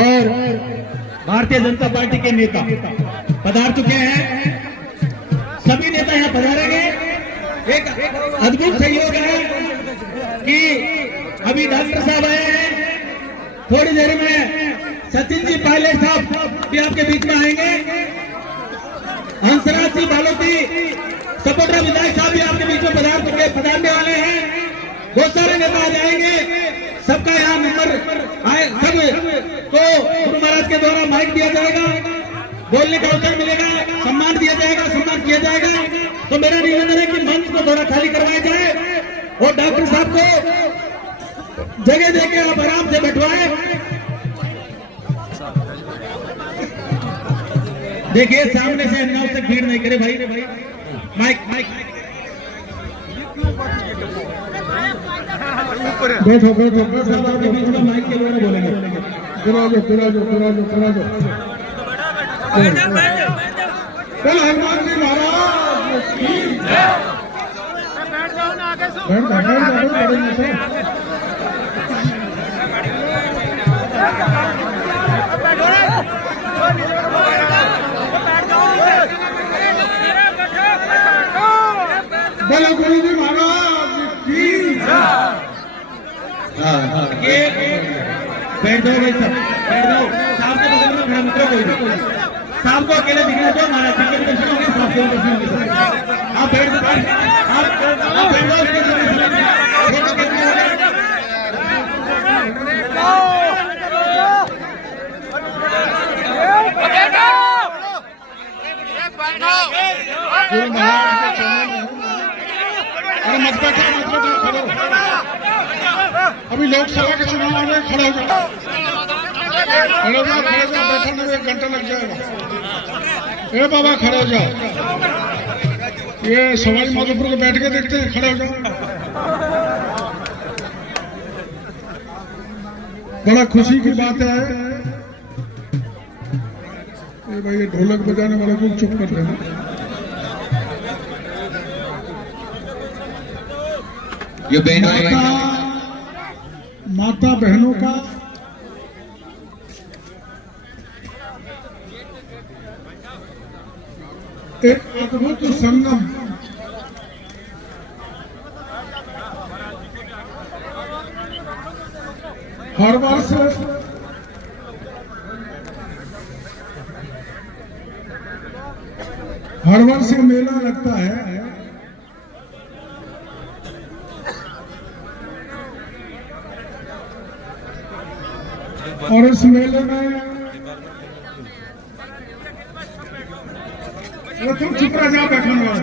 और भारतीय जनता पार्टी के नेता पधार चुके हैं, सभी नेता यहाँ पधारेंगे। एक अद्भुत सहयोग है कि अभी डॉक्टर साहब आए हैं, थोड़ी देर में सचिन जी पायलट साहब भी आपके बीच में आएंगे, हंसराज जी बालोती सपोटा विधायक साहब भी आपके बीच में पधारने वाले हैं। बहुत सारे नेता आ जाएंगे, सबका यहाँ नंबर आए, सब को गुरु महाराज के द्वारा माइक दिया जाएगा, बोलने का अवसर मिलेगा, सम्मान दिया जाएगा, सम्मान किया जाएगा। तो मेरा निवेदन है कि मंच को थोड़ा खाली करवाया जाए और डॉक्टर साहब को जगह देके आप आराम से बैठवाए। देखिए सामने से अन्नाव तक भीड़ नहीं करे भाई। माइक माइक बैठो बैठो माइक के द्वारा बोलेंगे। हनुमान जी महाराज बोलो गुरु जी महाराज की। बैठ जाओ भाई, सब बैठ जाओ। साहब के बगल में खड़ा मित्रों कोई साहब को अकेले दिखने दो, महाराज जी के दर्शन होंगे, साहब के दर्शन होंगे। आप बैठ जाओ, आप बैठ जाओ। अरे मत बैठो खड़े। अभी लोकसभा के चुनाव आ रहे, खड़े हो जाओ, बैठने में 1 घंटा लग जाएगा। ए बाबा खड़े हो जाओ, ये सवाई माधोपुर को बैठ के देखते हैं, खड़े हो जाओ। बड़ा खुशी की बात है। ये भाई ये ढोलक बजाने वाले को चुप कर देना। ये माता बहनों का एक अद्भुत संगम, हर वर्ष मेला लगता है। और इस मेले में तुम चुप रह जाओ, बैठने वाला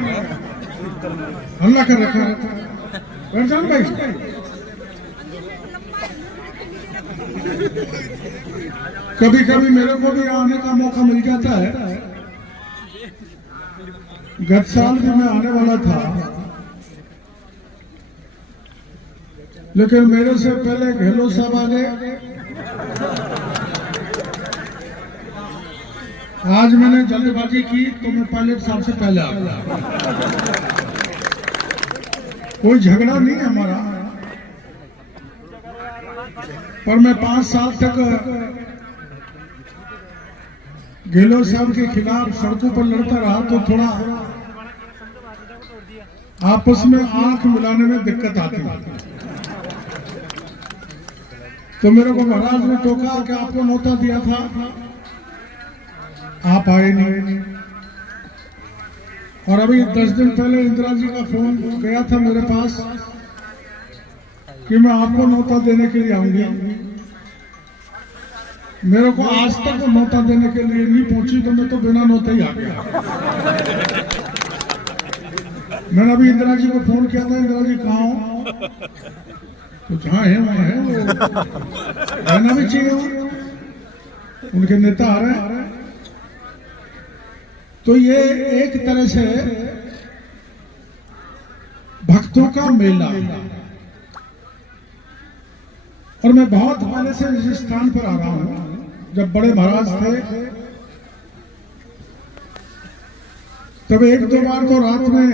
हल्ला कर रखा है। बैठ जाओ भाई। कभी कभी मेरे को भी आने का मौका मिल जाता है। गत साल भी मैं आने वाला था, लेकिन मेरे से पहले गहलोत साहब आ गए। आज मैंने जल्दबाजी की तो मैं पायलट साहब से पहले आ गया। कोई झगड़ा नहीं है हमारा, पर मैं 5 साल तक गहलोत साहब के खिलाफ सड़कों पर लड़ता रहा, तो थोड़ा आपस में आंख मिलाने में दिक्कत आती है। तो मेरे को महाराज ने टोका कि आपको न्योता दिया था, आप आए नहीं। और अभी 10 दिन पहले इंदिरा जी का फोन गया था मेरे पास कि मैं आपको न्योता देने के लिए आऊंगी। मेरे को आज तक वो न्योता देने के लिए नहीं पहुंची, तो मैं तो बिना न्योता ही आ गया। मैंने अभी इंदिरा जी को फोन किया था, इंदिरा जी कहाँ हो? तो जहाँ है वहाँ है, वो रहना भी चाहिए, उनके नेता आ रहे हैं। तो ये एक तरह से भक्तों का मेला है। और मैं बहुत पहले से इस स्थान पर आ रहा हूं। जब बड़े महाराज थे तब 1-2 बार तो रात में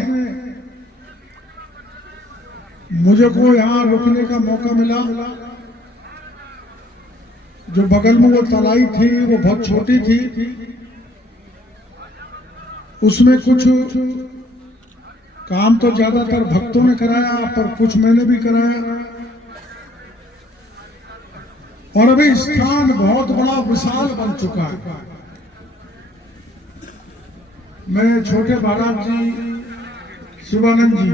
मुझे को यहां रुकने का मौका मिला। जो बगल में वो तलाई थी वो बहुत छोटी थी, उसमें कुछ काम तो ज्यादातर भक्तों ने कराया, पर कुछ मैंने भी कराया। और अभी स्थान बहुत बड़ा विशाल बन चुका है। मैं छोटे महाराज जी, शिवानंद जी,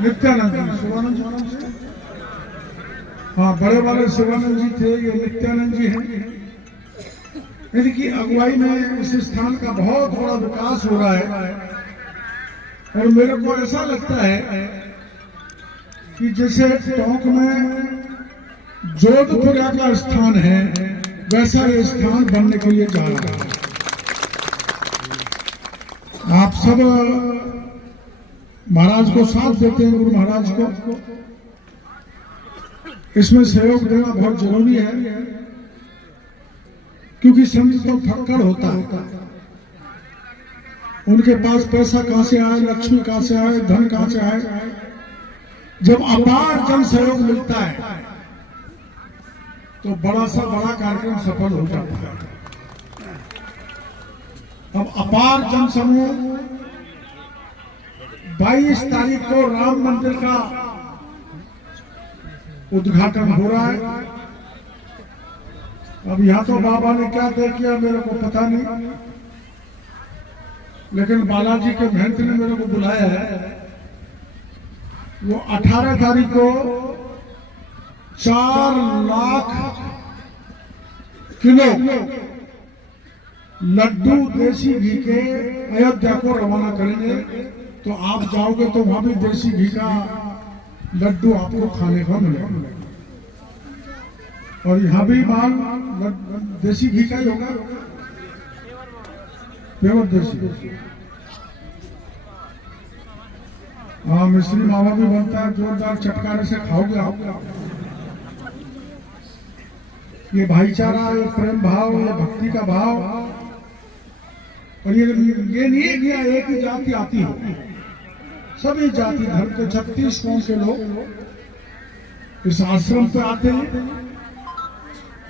नित्यानंद जी, शिवानंद जी, हाँ बड़े वाले शिवानंद जी थे, ये नित्यानंद जी हैं। इनकी अगुवाई में इस स्थान का बहुत बड़ा विकास हो रहा है। और मेरे को ऐसा लगता है कि जैसे टोंक में जोधपुर का स्थान है, वैसा ये स्थान बनने के लिए जा रहा है। आप सब महाराज को साथ देते हैं, गुरु महाराज को इसमें सहयोग देना बहुत जरूरी है, क्योंकि संत तो फक्कड़ होता है। उनके पास पैसा कहां से आए, लक्ष्मी कहां से आए, धन कहां से आए। जब अपार जन सहयोग मिलता है तो बड़ा सा बड़ा कार्यक्रम सफल हो जाता है। अब अपार जन समूह 22 तारीख को राम मंदिर का उद्घाटन हो रहा है। अब यहाँ तो बाबा ने क्या तय किया मेरे को पता नहीं, लेकिन बालाजी के महंत ने मेरे को बुलाया है। वो 18 तारीख को 4 लाख किलो लड्डू देसी घी के अयोध्या को रवाना करेंगे। तो आप जाओगे तो वहां भी देसी घी का लड्डू आपको खाने का मिलेगा। और यहाँ भी माल देसी घी का ही होगा, प्योर देसी। हाँ, मिश्री मावा भी बनता है, जोरदार चटकारे से खाओगे आप। ये भाईचारा, ये प्रेम भाव, ये भक्ति का भाव। और ये नहीं है कि एक ही जाति आती है, सभी जाति धर्म के 36 कौम के लोग इस आश्रम पे आते हैं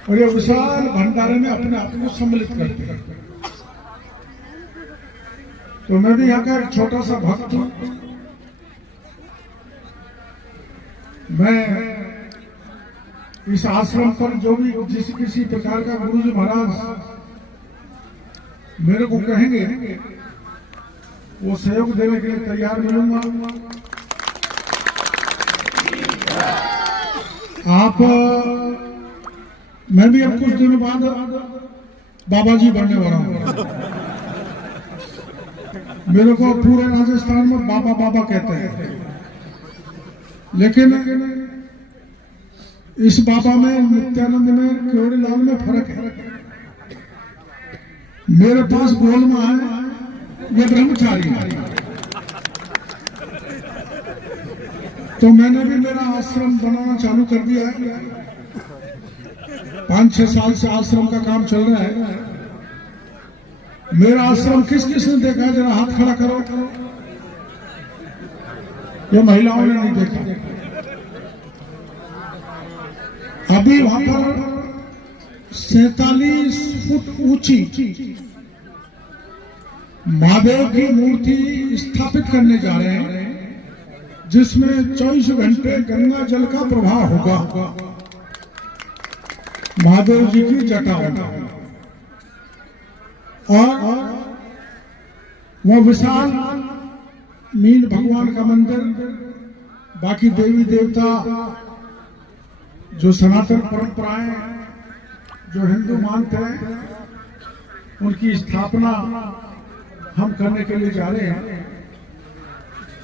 और ये विशाल भंडारे में अपने आप को सम्मिलित करते हैं। तो मैं भी यहाँ का एक छोटा सा भक्त हूं। मैं इस आश्रम पर जो भी जिस किसी प्रकार का गुरु जी महाराज मेरे को कहेंगे वो सहयोग देने के लिए तैयार मिलूंगा। आप मैं भी अब कुछ दिनों बाद बाबा जी बनने वाला हूं। मेरे को पूरे राजस्थान में बाबा बाबा कहते हैं, लेकिन इस बाबा में, नित्यानंद में, केवड़ीलाल में फर्क है। मेरे पास गोलमा है, ये ब्रह्मचारी है। तो मैंने भी मेरा आश्रम बनाना चालू कर दिया है। 5-6 साल से आश्रम का काम चल रहा है। मेरा आश्रम किस किस ने देखा है? जरा हाथ खड़ा करो। ये महिलाओं ने नहीं देखा। अभी वहां पर 47 फुट ऊंची महादेव की मूर्ति स्थापित करने जा रहे हैं, जिसमें 24 घंटे गंगा जल का प्रवाह होगा। महादेव जी की जटा होगा और वह विशाल मीन भगवान का मंदिर, बाकी देवी देवता जो सनातन परंपराएं जो हिंदू मानते हैं, उनकी स्थापना हम करने के लिए जा रहे हैं।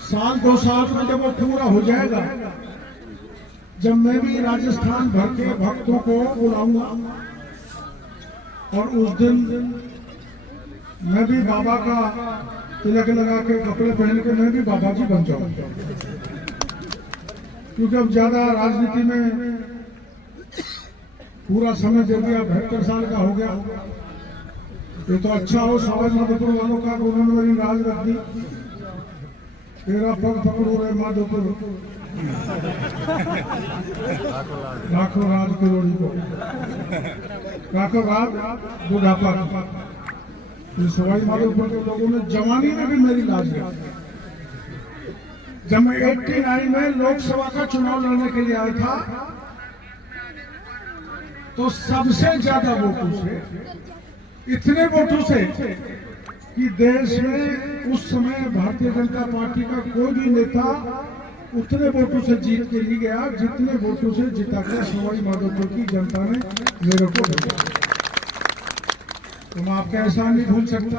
साल 2 साल में जब वो पूरा हो जाएगा, जब मैं भी राजस्थान भर के भक्तों को बुलाऊंगा और उस दिन मैं भी बाबा का तिलक लगा के कपड़े पहन के मैं भी बाबा जी बन जाऊंगा। क्योंकि अब ज्यादा राजनीति में पूरा समय दे दिया, 72 साल का हो गया। ये तो अच्छा हो समाज माधोपुर वालों का, उन्होंने मेरी राज रख दी। तेरा पग पकड़ो रे माधोपुर, लाखों राज करोड़ी को, लाखों राज बुढ़ापा। सवाई माधोपुर के लोगों ने जवानी में भी मेरी लाज रखी। जब मैं 89 में लोकसभा का चुनाव लड़ने के लिए आया था, तो सबसे ज्यादा वोटों से, इतने वोटों से कि देश में उस समय भारतीय जनता पार्टी का कोई भी नेता उतने वोटों से जीत के नहीं गया जितने वोटों से जिता कर सवाई माधोपुर की जनता ने मेरे को भेजा। तो मैं आपका एहसान नहीं भूल सकता।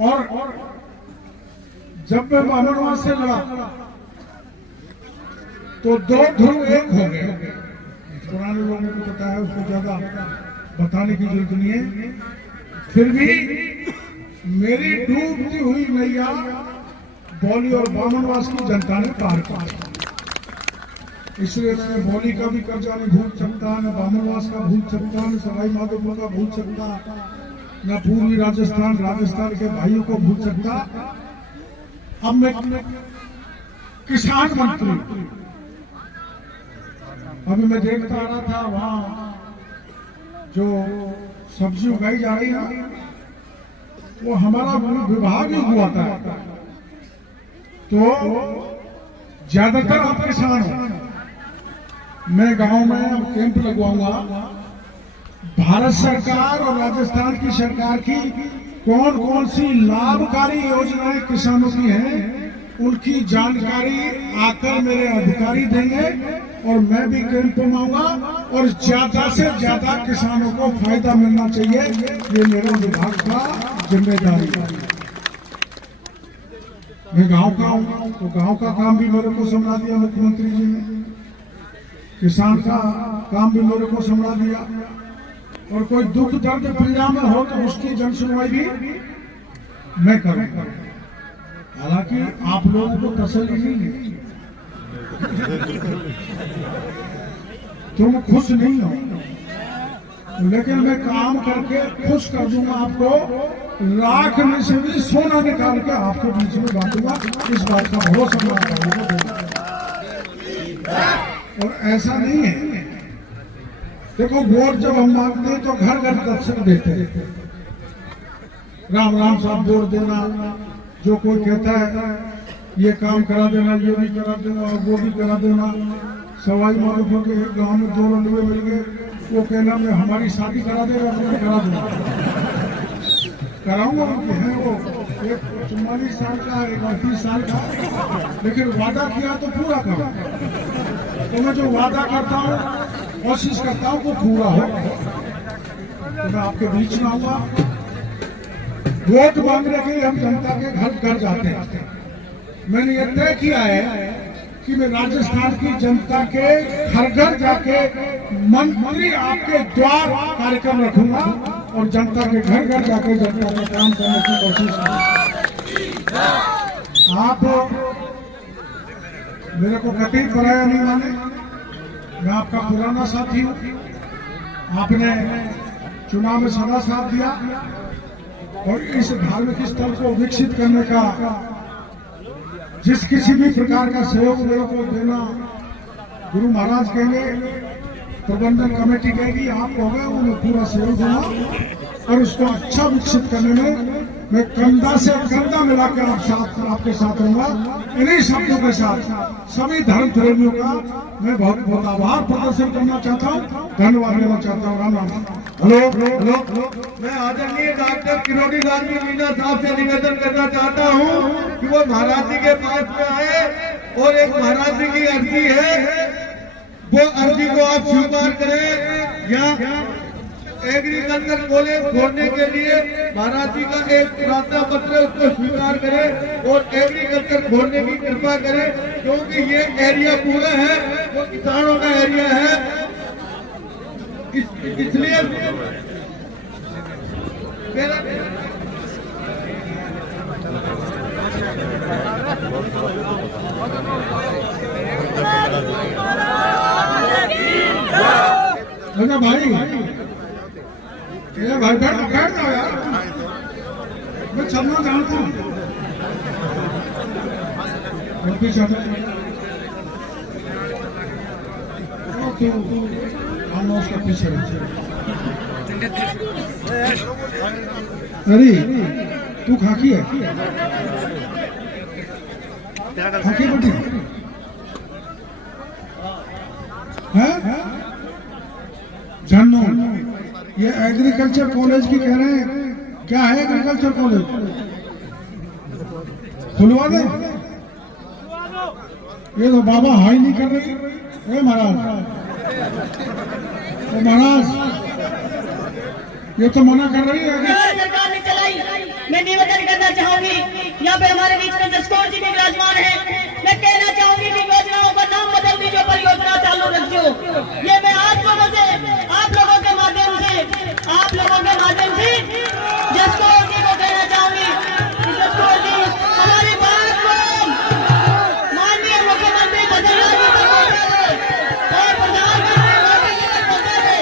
और जब मैं बामनवास से लड़ा तो 2 ध्रुव एक हो गए। पुराने लोगों को पता है, उसको ज्यादा बताने की जरूरत नहीं है। फिर भी मेरी डूबती हुई नैया बौली और बामनवास की जनता ने पार किया। इसलिए मैं बौली का भी कर्जा नहीं भूल सकता, न बामनवास का भूल सकता, न सवाई माधोपुर का भूल सकता, न पूर्वी राजस्थान के भाइयों को भूल सकता। अब मैं किसान मंत्री, अभी मैं देखता आ रहा था वहां जो सब्जी उगाई जा रही है, वो हमारा विभाग ही हुआ था। तो ज्यादातर आप किसान हो। मैं गांव में अब कैंप लगवाऊंगा। भारत सरकार और राजस्थान की सरकार की कौन कौन सी लाभकारी योजनाएं किसानों की हैं, उनकी जानकारी आकर मेरे अधिकारी देंगे और मैं भी कैंप में आऊंगा और ज्यादा से ज्यादा किसानों को फायदा मिलना चाहिए। ये मेरे विभाग का जिम्मेदारी है। मैं गांव का हूं, तो गांव का काम भी मेरे को संभाला दिया मुख्यमंत्री जी ने, किसान का काम भी मेरे को संभाला दिया। और कोई दुख दर्द पीड़ा में हो तो उसकी जन सुनवाई भी मैं करूंगा। हालांकि आप लोगों को तसल्ली नहीं है, तुम खुश नहीं हो, लेकिन मैं काम करके खुश कर दूंगा आपको। लाख में से भी सोना निकाल के आपके बीच में बांटूंगा। इस बात का भरोसा मैं आप लोगों को दूंगा। और ऐसा नहीं है, देखो वोट जब हम मांगते हैं तो घर घर दर्शक देते हैं, राम राम साहब वोट देना। जो कोई कहता है ये काम करा देना, ये भी करा देना और वो भी करा देना। सवाई माधोपुर के एक गाँव में 2 लड़ुए मिल गए, वो कहना मैं हमारी शादी करा देगा, मैं करा दूंगा, कराऊंगा। उनके हैं वो, एक 44 साल का, एक 38 साल का, लेकिन वादा किया तो पूरा करो। तो मैं जो वादा करता हूँ, कोशिश करता हूँ वो पूरा हो। तो मैं आपके बीच में आऊंगा। वोट मांगने के लिए हम जनता के घर घर जाते हैं। मैंने ये तय किया है कि मैं राजस्थान की जनता के घर घर जाके मंत्री आपके द्वार कार्यक्रम रखूंगा और जनता के घर घर जाके जनता का काम करने की कोशिश करूंगा। आप मेरे को कभी पराया नहीं माने, मैं आपका पुराना साथी हूँ। आपने चुनाव में सदा साथ दिया और इस धार्मिक स्थल को विकसित करने का जिस किसी भी प्रकार का सहयोग मेरे को देना गुरु महाराज कहेंगे, प्रबंधन कमेटी कहेगी आप होगा, वो मैं पूरा सहयोग दूंगा और उसको अच्छा विकसित करने में मैं कंधा से कंधा मिलाकर आपके साथ रहूंगा। इन्हीं शब्दों के साथ सभी धर्म प्रेमियों का मैं बहुत बहुत आभार प्रदर्शन करना चाहता हूँ, धन्यवाद देना चाहता हूँ। राम राम। हेलो, मैं आदरणीय डॉक्टर किरोड़ी लाल जी मीणा साहब से निवेदन करना चाहता हूँ कि वो महाराज जी के पास में आए और एक महाराज जी की अर्जी है, वो अर्जी को आप स्वीकार करें। या एग्रीकल्चर कॉलेज खोलने के लिए महाराज जी का एक प्रार्थना पत्र है, उसको स्वीकार करें और एग्रीकल्चर खोलने की कृपा करें, क्योंकि ये एरिया पूरा है वो किसानों का एरिया है। इसलिए भाई बैठ जाओ यार, मैं चलना जानता हूँ। हम उसका पीछे अरे तू खाकी है, खाकी बेटी है जानो। ये एग्रीकल्चर कॉलेज की कह रहे हैं, क्या है एग्रीकल्चर कॉलेज? खुलवा दे। ये तो बाबा हाई नहीं कर रही है महाराज, महाराज ये तो मना कर रही है। सरकार ने चलाई, मैं निवेदन करना चाहूंगी, यहाँ पे हमारे बीच में जसकौर जी भी विराजमान है। मैं कहना चाहूंगी कि योजनाओं का नाम बदल दीजिए, परियोजना चालू रखियो। ये मैं आप लोगों के माध्यम से जसकौर जी को कहना चाहूंगी कि जसकौर जी हमारी बात को माननीय मुख्यमंत्री बदलना जी तक पहुंचा दे और प्रधानमंत्री मोदी जी तक पहुंचा दे,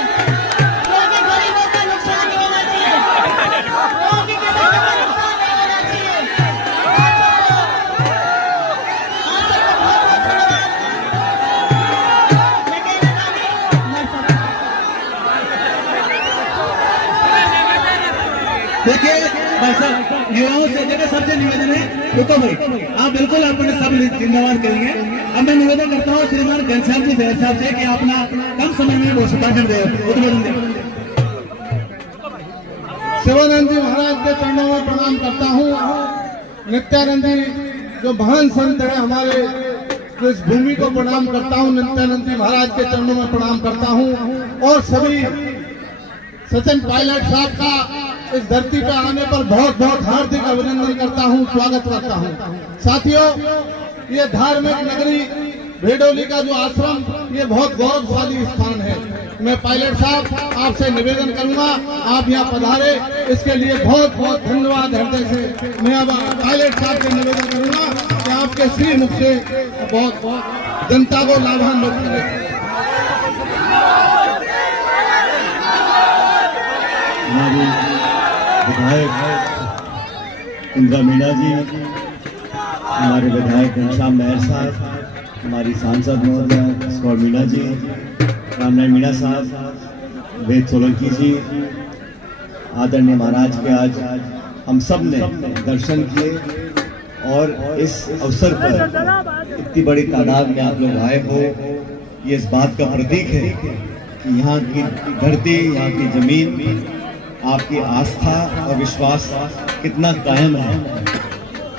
क्योंकि गरीबों का नुकसान नहीं होना चाहिए, क्योंकि किसानों का नुकसान नहीं होना चाहिए। आप सबको बहुत बहुत धन्यवाद। मैं कहना चाहूंगी देखिए भाई साहब, युवाओं से देखिए सबसे निवेदन है, रुको भाई आप बिल्कुल अपने सब जिम्मेवार करेंगे। अब मैं निवेदन करता हूँ श्रीमान घनश्याम जी साहब से कि अपना कम समय में वो भाषण दे, उद्बोधन दे। शिवानंद जी महाराज के चरणों में प्रणाम करता हूँ। नित्यानंद जी जो महान संत है हमारे, तो इस भूमि को प्रणाम करता हूँ। नित्यानंद जी महाराज के चरणों में प्रणाम करता हूँ और सभी सचिन पायलट साहब का इस धरती पर आने पर बहुत बहुत हार्दिक अभिनंदन करता हूं, स्वागत करता हूं। साथियों, ये धार्मिक नगरी भेडोली का जो आश्रम, ये बहुत गौरवशाली स्थान है। मैं पायलट साहब आपसे निवेदन करूंगा, आप यहाँ पधारे, इसके लिए बहुत बहुत धन्यवाद हृदय से। मैं अब पायलट साहब से निवेदन करूंगा कि आपके श्री मुख से बहुत बहुत जनता को लाभान्वित करें। विधायक इंदिरा मीणा जी, हमारे विधायक घनश्याम महर साहब, हमारी सांसद महोदय स्कॉर मीणा जी, रामनारायण मीणा साहब, वेद सोलंकी जी, आदरणीय महाराज के आज हम सब ने दर्शन किए और इस अवसर पर इतनी बड़ी तादाद में आप लोग आए हो, ये इस बात का प्रतीक है कि यहाँ की धरती, यहाँ की जमीन, आपकी आस्था और विश्वास कितना कायम है।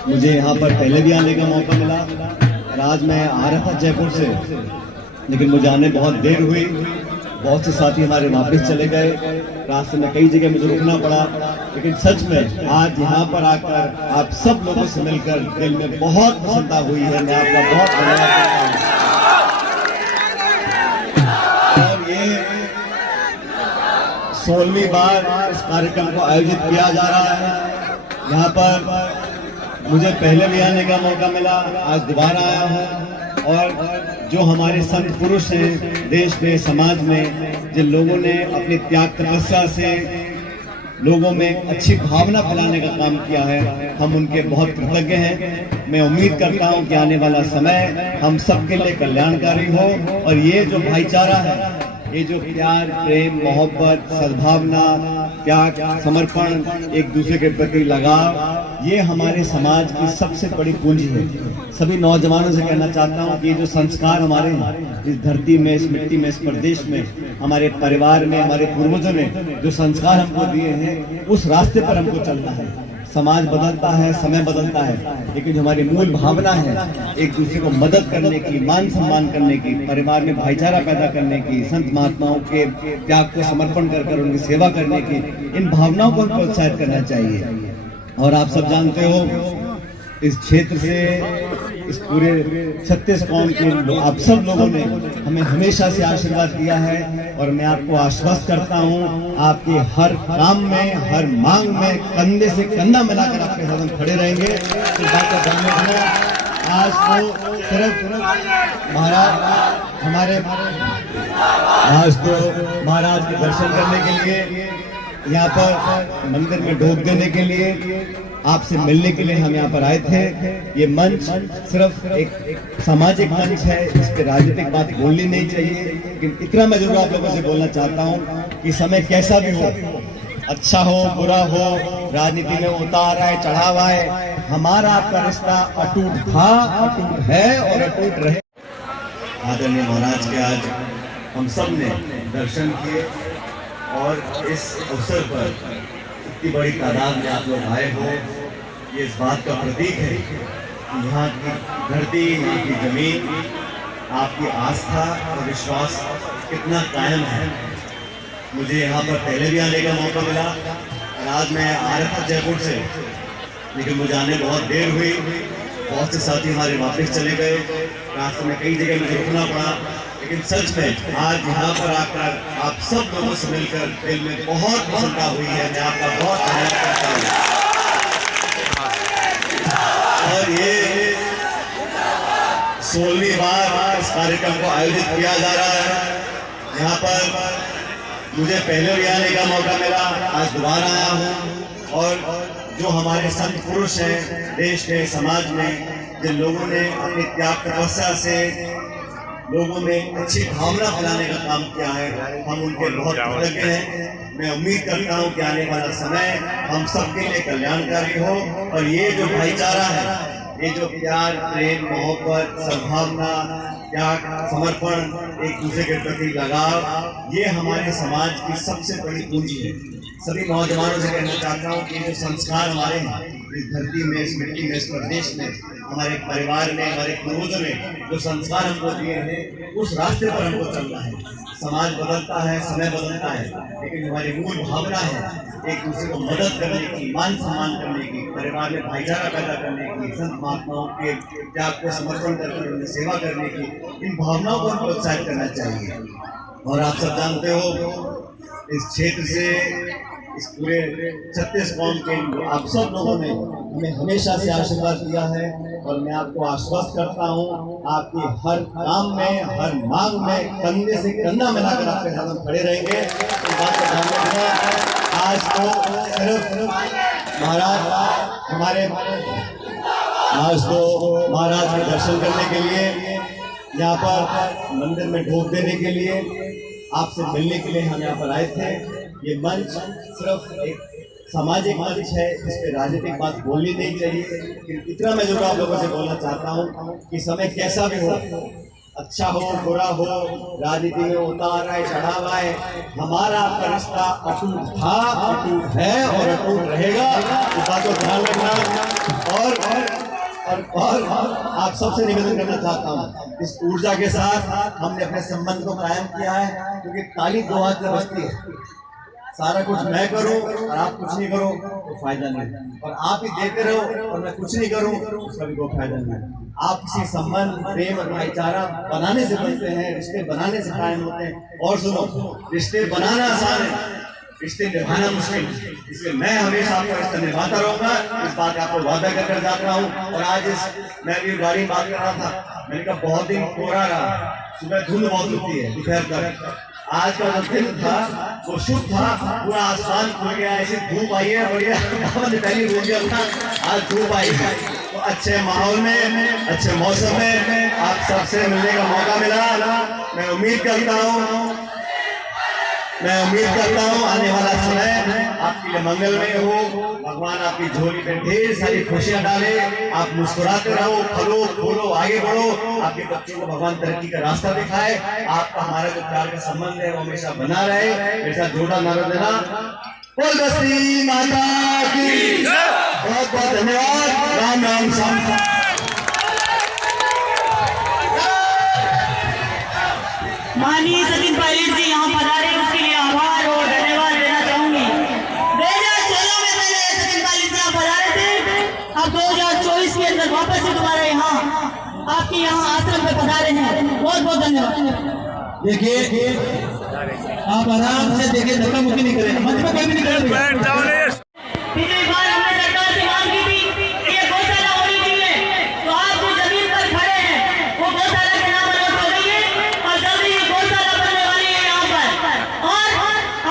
मुझे यहाँ पर पहले भी आने का मौका मिला और आज मैं आ रहा था जयपुर से, लेकिन मुझे आने बहुत देर हुई। बहुत से साथी हमारे वापस चले गए, रास्ते में कई जगह मुझे रुकना पड़ा, लेकिन सच में आज यहाँ पर आकर आप सब लोगों से मिलकर दिल में बहुत प्रसन्नता हुई है। मैं आपका बहुत धन्यवाद करता हूँ। और ये 16वीं बार इस कार्यक्रम को आयोजित किया जा रहा है। यहाँ पर मुझे पहले भी आने का मौका मिला, आज दोबारा आया हूँ। और जो हमारे संत पुरुष हैं देश में, समाज में, जिन लोगों ने अपनी त्याग तपस्या से लोगों में अच्छी भावना फैलाने का काम किया है। हम उनके बहुत कृतज्ञ हैं। मैं उम्मीद करता हूं कि आने वाला समय हम सबके लिए कल्याणकारी हो और ये जो भाईचारा है, ये जो प्यार, प्रेम, मोहब्बत, सद्भावना, त्याग, समर्पण, एक दूसरे के प्रति लगाव, ये हमारे समाज की सबसे बड़ी पूंजी है। सभी नौजवानों से कहना चाहता हूँ कि ये जो संस्कार हमारे हैं, इस धरती में, इस मिट्टी में, इस प्रदेश में, हमारे परिवार में, हमारे पूर्वजों ने जो संस्कार हमको दिए हैं, उस रास्ते पर हमको चलना है। समाज बदलता है, समय बदलता है, लेकिन जो हमारी मूल भावना है, एक दूसरे को मदद करने की, मान सम्मान करने की, परिवार में भाईचारा पैदा करने की, संत महात्माओं के त्याग को समर्पण कर उनकी सेवा करने की, इन भावनाओं को प्रोत्साहित करना चाहिए। और आप सब जानते हो, इस क्षेत्र से, इस पूरे छत्तीस कौम के आप सब लोगों ने हमें हमेशा से आशीर्वाद दिया है और मैं आपको आश्वस्त करता हूं, आपके हर काम में, हर मांग में कंधे से कंधा मिलाकर आपके साथ हम खड़े रहेंगे। इस बात का ध्यान रखना। आज तो सिर्फ महाराज के दर्शन करने के लिए, यहाँ पर मंदिर में ढोक देने के लिए, आपसे मिलने के लिए हम यहाँ पर आए थे। ये मंच सिर्फ एक सामाजिक मंच है, इस पे राजनीतिक बात बोलनी नहीं चाहिए, लेकिन इतना मैं जरूर आप लोगों से बोलना चाहता हूँ कि समय कैसा भी हो, अच्छा हो, बुरा हो, राजनीति में उतार है, चढ़ाव है, हमारा आपका रिश्ता अटूट था, अटूट है और अटूट रहे। आदरणीय महाराज के आज हम सब ने दर्शन किए और इस अवसर पर इतनी बड़ी तादाद में आप लोग आए हो, ये इस बात का प्रतीक है कि यहाँ की धरती, यहाँ की जमीन, आपकी आस्था और विश्वास कितना कायम है। मुझे यहाँ पर पहले भी आने का मौका मिला और आज मैं आ रहा था जयपुर से, लेकिन मुझे आने बहुत देर हुई। बहुत से साथी हमारे वापस चले गए, रास्ते में कई जगह मुझे रुकना पड़ा, लेकिन सच में आज यहाँ पर आकर आप सब लोगों से मिलकर दिल में बहुत प्रसन्नता हुई है। मैं आपका बहुत धन्यवाद करता हूँ। और ये 16वीं बार इस कार्यक्रम को आयोजित किया जा रहा है। यहाँ पर मुझे पहले भी आने का मौका मिला, आज दोबारा आया हूँ। और जो हमारे संत पुरुष हैं देश में, समाज में, जिन लोगों ने अपनी त्याग तपस्या से लोगों में अच्छी भावना फैलाने का काम किया है, हम उनके बहुत कृतज्ञ हैं। मैं उम्मीद करता हूं कि आने वाला समय हम सबके लिए कल्याणकारी हो और ये जो भाईचारा है, ये जो प्यार, प्रेम, मोहब्बत, सद्भावना, त्याग, समर्पण, एक दूसरे के प्रति लगाव, ये हमारे समाज की सबसे बड़ी पूंजी है। सभी नौजवानों से कहना चाहता हूँ कि जो संस्कार हमारे हैं, इस धरती में, इस मिट्टी में, इस प्रदेश में, हमारे परिवार में, हमारे पूर्वजों ने जो संस्कार हमको दिए हैं, उस रास्ते पर हमको चलना है। समाज बदलता है, समय बदलता है, लेकिन हमारी मूल भावना है एक दूसरे को मदद करने की, मान सम्मान करने की, परिवार में भाईचारा पैदा करने की, संत महात्माओं के त्याग को समर्पण करके उनकी सेवा करने की, इन भावनाओं को प्रोत्साहित करना चाहिए। और आप सब जानते हो, इस क्षेत्र से, इस पूरे छत्तीस कौम के आप सब लोगों ने हमें हमेशा से आशीर्वाद दिया है और मैं आपको आश्वस्त करता हूँ, आपकी हर काम में, हर मांग में कंधे से कंधा मिलाकर आपके साथ हम खड़े रहेंगे। इस बात का ध्यान रखना। आज तो सिर्फ महाराज के दर्शन करने के लिए, यहाँ पर मंदिर में ढोक देने के लिए, आपसे मिलने के लिए हम यहाँ पर आए थे। ये मंच सिर्फ एक सामाजिक मंच है, इस पे राजनीतिक बात बोलनी नहीं चाहिए, लेकिन इतना मैं जरूर आप लोगों से बोलना चाहता हूँ कि समय कैसा भी हो, अच्छा हो, बुरा हो, राजनीति में उतार आए, चढ़ाव आए, हमारा आपका रिश्ता अटूट था, अटूट है और अटूट रहेगा। इस बात को ध्यान रखना। और आप सबसे निवेदन करना चाहता हूँ, इस ऊर्जा के साथ हमने अपने संबंध को कायम किया है, क्योंकि ताली दो हाथ से बजती है। सारा कुछ मैं करूं और आप कुछ नहीं करो तो फायदा नहीं, और आप ही देते रहो और मैं कुछ नहीं करूं उसका भी कोई फायदा नहीं। आप किसी संबंध, प्रेम और भाईचारा बनाने से बनते हैं, रिश्ते बनाने से कायम होते हैं। और सुनो, रिश्ते बनाना आसान है, रिश्ते निभाना मुश्किल, इसलिए मैं हमेशा आपका रिश्ता निभाता रहूंगा। इस बात का आपको वादा कर जाता हूँ। और आज मैं भी गाड़ी में बात कर रहा था, मैंने कहा बहुत दिन कोहरा रहा, सुबह धुंध बहुत होती है दोपहर तक, आज का जो दिन था वो शुभ था, पूरा आसमान खुल गया, ऐसी धूप आई है बढ़िया, पहली बोल दिया था आज धूप आई है। तो अच्छे माहौल में, अच्छे मौसम में आप सबसे मिलने का मौका मिला। मैं उम्मीद करता हूँ आने वाला समय आपके लिए मंगलमय हो, भगवान आपकी झोली में ढेर सारी खुशियां डाले, आप मुस्कुराते रहो, फलो फूलो, आगे बढ़ो, आपके बच्चों को भगवान तरक्की का रास्ता दिखाए, आपका हमारा जो प्यार का संबंध है वो हमेशा बना रहे। मेरे साथ जोड़ा नारा देना, बोल बस्ती माता की, बहुत बहुत धन्यवाद। राम राम श्याम। माननीय सचिन पायलट जी यहाँ पधारे, उसके लिए आभार और धन्यवाद देना चाहूंगी। 2016 में पहले सचिन पायलट जी यहाँ पधारे थे, अब 2024 के अंदर वापस से दोबारा यहाँ आपके यहाँ आश्रम में पधारे हैं। बहुत बहुत धन्यवाद। देखिए आप आराम से देखिए, धक्का मुक्की नहीं करें, मंच में कोई भी नहीं करेगा। पिछली बार हमने सरकार से मांग की थी कि ये गौशाला होनी चाहिए, तो आप जो जमीन पर खड़े हैं वो गौशाला के नाम पर हो गई है और जल्दी ये गौशाला बनने वाली है यहाँ पर। और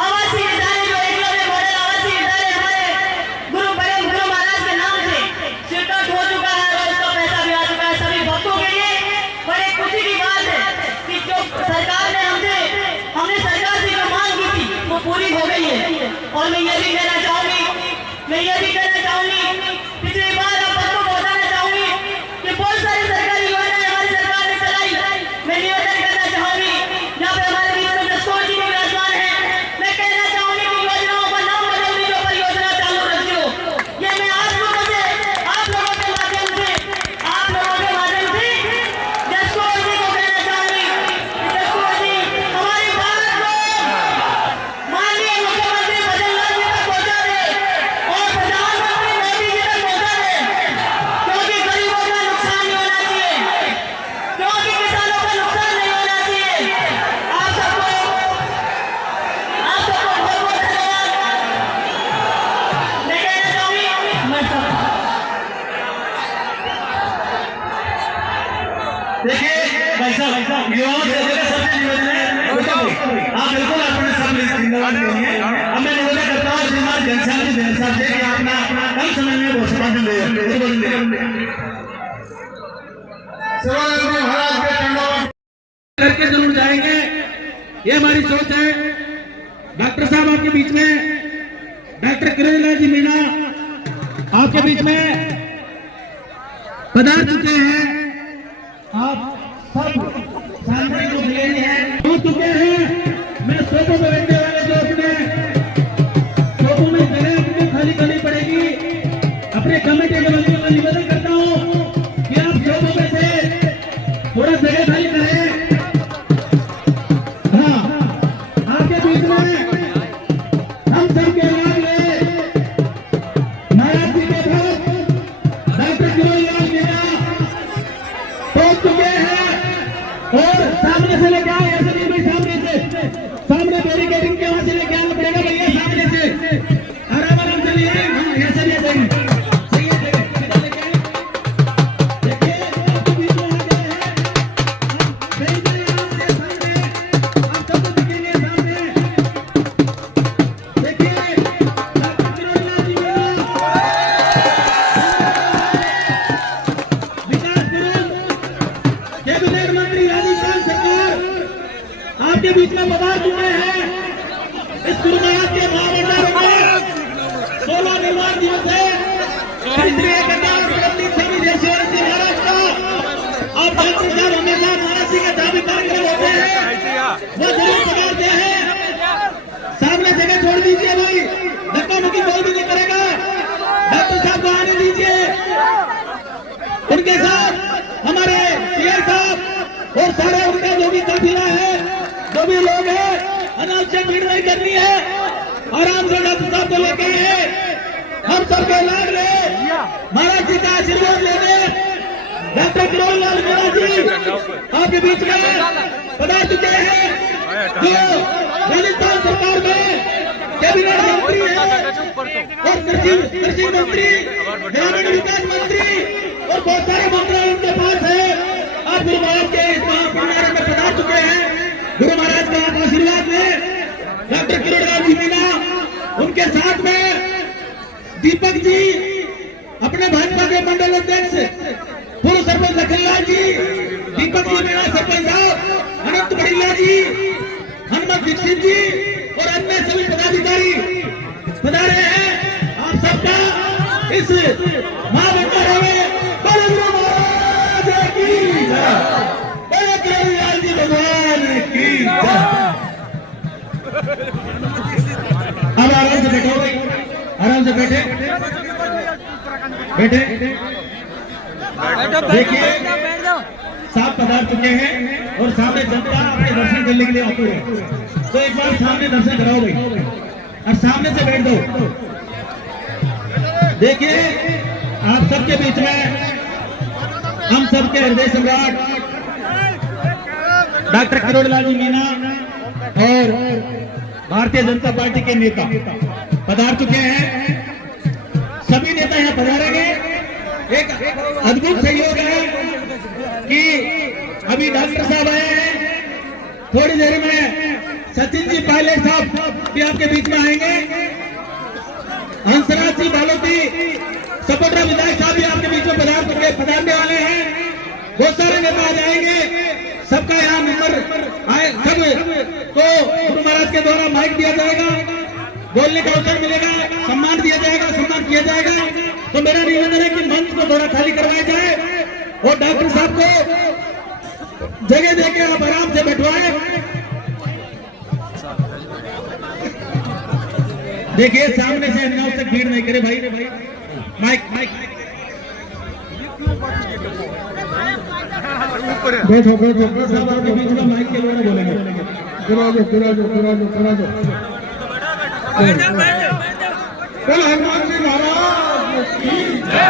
आवासीय इदारे जो एकलव्य मॉडल आवासीय इदारे हमारे गुरु महाराज के नाम से स्वीकृत हो चुका है और उसका पैसा भी आ चुका है सभी भक्तों के लिए। बड़े खुशी की बात है कि जो सरकार ने हमने सरकार से जो मांग की थी वो पूरी हो गई है। और मैं ये भी कहना चाहूंगी, पिछली बार आप सबको बताना चाहूंगी कि बहुत सारी सरकारी योजनाएं हमारी सरकार ने चलाई। मैं निवेदन करना चाहूंगी, जहाँ पे हमारे बीच में दस्तूर जी भी विराजमान है, मैं कहना चाहूंगी कि योजनाओं का नाम बदल दीजिए पर योजना चालू रखियो। ये मैं आप लोगों के माध्यम से दस्तूर जी को कहना चाहूंगी, दस्तूर जी हमारी बात को माननीय मुख्यमंत्री भजन लाल जी तक पहुंचा दे और प्रधानमंत्री मोदी जी तक पहुंचा दे, क्योंकि गरीबों का नुकसान नहीं होना चाहिए, क्योंकि किसानों का नुकसान नहीं होना चाहिए। आप सबको बहुत बहुत धन्यवाद। मैं कहना चाहूंगी मैं सब देखिए भाई साहब, युवाओं से सबसे निवेदन है, आप बिल्कुल अपने सब जिम्मेदार नहीं है। अब मैं निवेदन करता हूँ श्रीमान घनश्याम जी देव साहब से कि अपना कम समय में वो संबोधन दे शिवानंद महाराज के चरणों में करके जरूर जाएंगे, ये हमारी सोच है। डॉक्टर साहब आपके बीच में, डॉक्टर किरण जी मीणा आपके बीच में पधार चुके हैं। आप सब सामने को मिले हैं, हो चुके हैं। मैं सोफों में बैठने वाले जो अपने सोफों में जगह आपको खाली करनी पड़ेगी, अपने कमेटी के बंधुओं को निवेदन करता हूँ कि आप सोफों में से थोड़ा जगह खाली करें। हाँ, आपके बीच में हम सबके लिए महाराज जी के भक्त डॉक्टर किरण मीणा पहुंच चुके हैं और सामने से लेके आए, ऐसे नहीं भाई, सामने बैरिकेडिंग के वहां से लेके आना पड़ेगा भैया, सामने से आराम आराम से लिए, ऐसे भी सही है। देखिए आपके बीच में आ गए हैं, सही से आराम से सामने आप सबको दिखेंगे सामने। देखिए डॉक्टर किरण जी मीणा, विकास गुरु, कैबिनेट मंत्री राजस्थान सरकार आपके बीच में पधार चुके हैं। इस गुरु महाराज के महाभंडार में 16 निर्माण दिवस है, इसलिए महाराज का आप डॉक्टर साहब हमेशा महाराज जी के जहाँ भी कार्यक्रम होते हैं वो जरूर पधारते हैं। सामने जगह छोड़ दीजिए भाई, धक्का मुक्की कोई भी नहीं करेगा, डॉक्टर साहब को आने दीजिए। उनके साथ हमारे सीआई साहब और सारे उनका जो भी काफिला है, जो भी लोग हैं, अनावश्यक भीड़ नहीं करनी है, आराम से डॉक्टर साहब को लेके आए, हम सबके लाग रहे महाराज जी का आशीर्वाद लेने डॉक्टर किरण मीणा जी आपके बीच में पधार चुके हैं, जो राजस्थान सरकार में कैबिनेट मंत्री है और कृषि मंत्री, ग्रामीण विकास मंत्री और बहुत सारे मंत्री उनके पास है। आप गुरु महाराज के इस महाभंडारे में पधार चुके हैं, गुरु महाराज का आप आशीर्वाद डॉक्टर किरोड़लाल जी मीणा, उनके साथ में दीपक जी, अपने भाजपा के मंडल अध्यक्ष पूर्व सरपंच लखनलाल जी, दीपक जी मीणा सरपंच साहब, अनंत बड़िया जी, हनुमत दीक्षित जी और अन्य सभी पदाधिकारी पधारे हैं। आप सबका इस महाभंडारे में बड़े गुरु महाराज की जय, बड़े किरोड़लाल जी भगवान की जय। अब आराम से बैठो भाई, आराम से बैठे बैठे। देखिए साहब पधार चुके हैं और सामने जनता अपने दर्शन करने के लिए आती है, तो एक बार सामने दर्शन कराओ भाई और सामने से बैठ दो। देखिए आप सबके बीच में हम सबके हृदय सम्राट डॉक्टर किरोड़लाल जी मीणा और भारतीय जनता पार्टी के नेता पधार चुके हैं। सभी नेता यहाँ पधारेंगे। एक अद्भुत सहयोग है कि अभी डॉक्टर साहब आए हैं, थोड़ी देर में सचिन जी पायलट साहब भी आपके बीच में आएंगे, हंसराज जी बालोती सपोटा विधायक साहब भी आपके बीच में पधारने वाले हैं। बहुत सारे नेता आ जाएंगे, सबका यहाँ नंबर आए, सब को गुरु महाराज के द्वारा माइक दिया जाएगा, बोलने का अवसर मिलेगा, सम्मान दिया जाएगा, सम्मान किया जाएगा। तो मेरा निवेदन है कि मंच को थोड़ा खाली करवाया जाए और डॉक्टर साहब को जगह देके आप आराम से बैठवाएं। देखिए सामने से अनावश्यक भीड़ नहीं करे भाई। माइक बैठो बैठो साहब आपके बीच में माइक के द्वारा बोलेंगे। करा दो चल हनुमान जी महाराज की जय।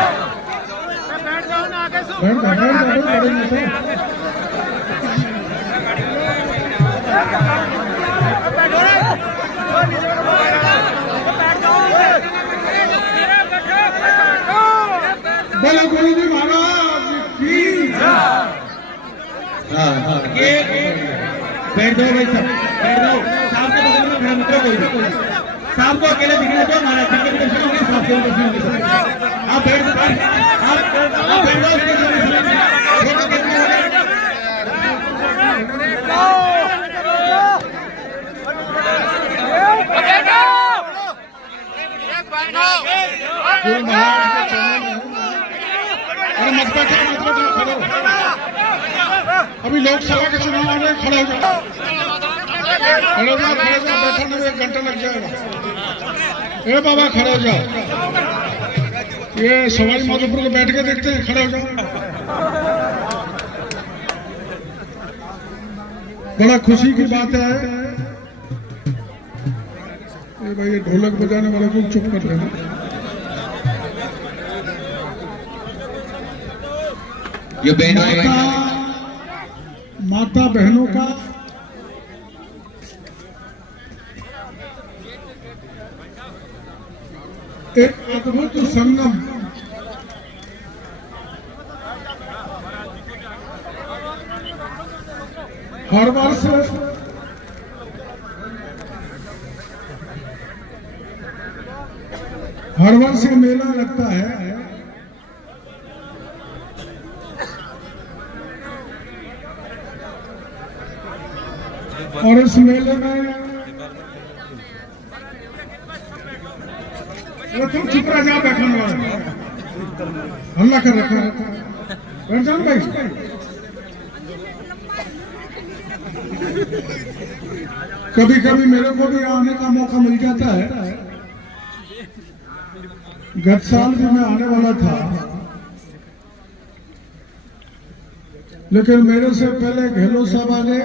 बोलो गुरु जी महाराज की जय। बैठ जाओ भाई, सब बैठ जाओ। साहब के बगल में खड़ा मित्रों कोई साहब को अकेले दिखने दो, महाराज जी के दर्शन होंगे, साहब के दर्शन होंगे। आप बैठ जाओ, आप बैठ जाओ। गुरु महाराज के चरणों में अरे मत बैठो खड़े हो। अभी लोकसभा के चुनाव आ रहे, खड़े हो जाओ, बैठने में 1 घंटा लग जाएगा। ए बाबा खड़े हो जाओ, ये सवारी माधोपुर को बैठ के देखते हैं, खड़े हो जाओ। बड़ा खुशी की बात है ये भाई, ये ढोलक बजाने वाले को चुप कर लेना। ये माता बहनों का एक अद्भुत संगम, हर वर्ष ये मेला लगता है। और इस मेले में तुम चुप रह जाओ, बैठने वाले हल्ला कर रखा है, बैठ जाओ भाई। कभी कभी मेरे को भी आने का मौका मिल जाता है। गत साल भी मैं आने वाला था, लेकिन मेरे से पहले गहलोत साहब आ गए।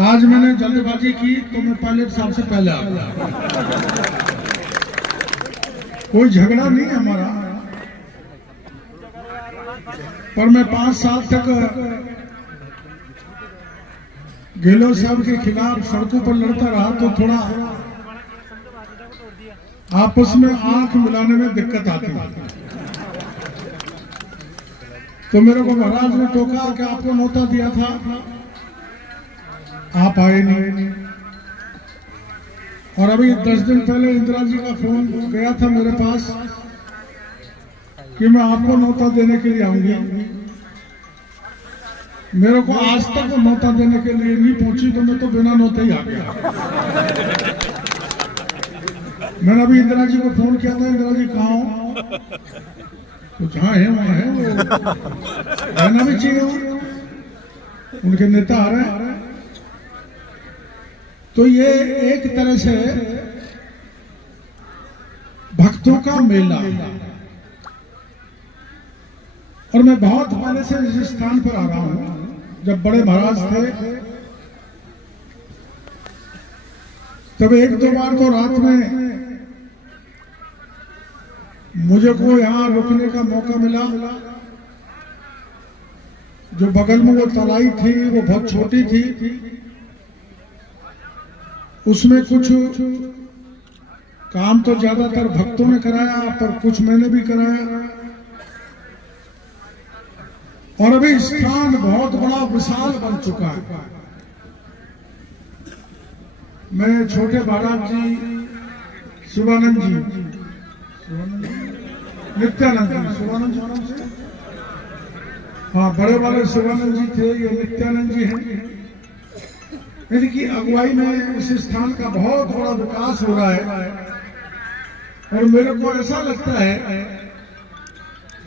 आज मैंने जल्दबाजी की तो मैं पायलट साहब से पहले आ गया। कोई झगड़ा नहीं है हमारा, पर मैं 5 साल तक गहलोत साहब के खिलाफ सड़कों पर लड़ता रहा, तो थोड़ा आपस में आंख मिलाने में दिक्कत आती है। तो मेरे को महाराज ने टोका कि आपको न्योता दिया था आप आए नहीं। और अभी 10 दिन पहले इंदिरा जी का फोन गया था मेरे पास कि मैं आपको न्योता देने के लिए आऊंगी। मेरे को आज तक वो न्योता देने के लिए नहीं पहुंची, तो मैं तो बिना न्योते ही आ गया। मैंने अभी इंदिरा जी को फोन किया था, इंदिरा जी कहाँ हो? तो जहाँ है वहाँ है, वो रहना भी चाहिए, उनके नेता आ रहे हैं। तो ये एक तरह से भक्तों का मेला। और मैं बहुत पहले से इस स्थान पर आ रहा हूं। जब बड़े महाराज थे तब 1-2 बार तो रात में मुझे को यहाँ रुकने का मौका मिला। जो बगल में वो तलाई थी वो बहुत छोटी थी, उसमें कुछ काम तो ज्यादातर भक्तों ने कराया, पर कुछ मैंने भी कराया। और अभी स्थान बहुत बड़ा विशाल बन चुका है। मैं छोटे महाराज जी, शिवानंद जी, नित्यानंद जी, शिवानंद जी, हाँ बड़े वाले शिवानंद जी थे, ये नित्यानंद जी हैं। इनकी अगुवाई में इस स्थान का बहुत बड़ा विकास हो रहा है। और मेरे को ऐसा लगता है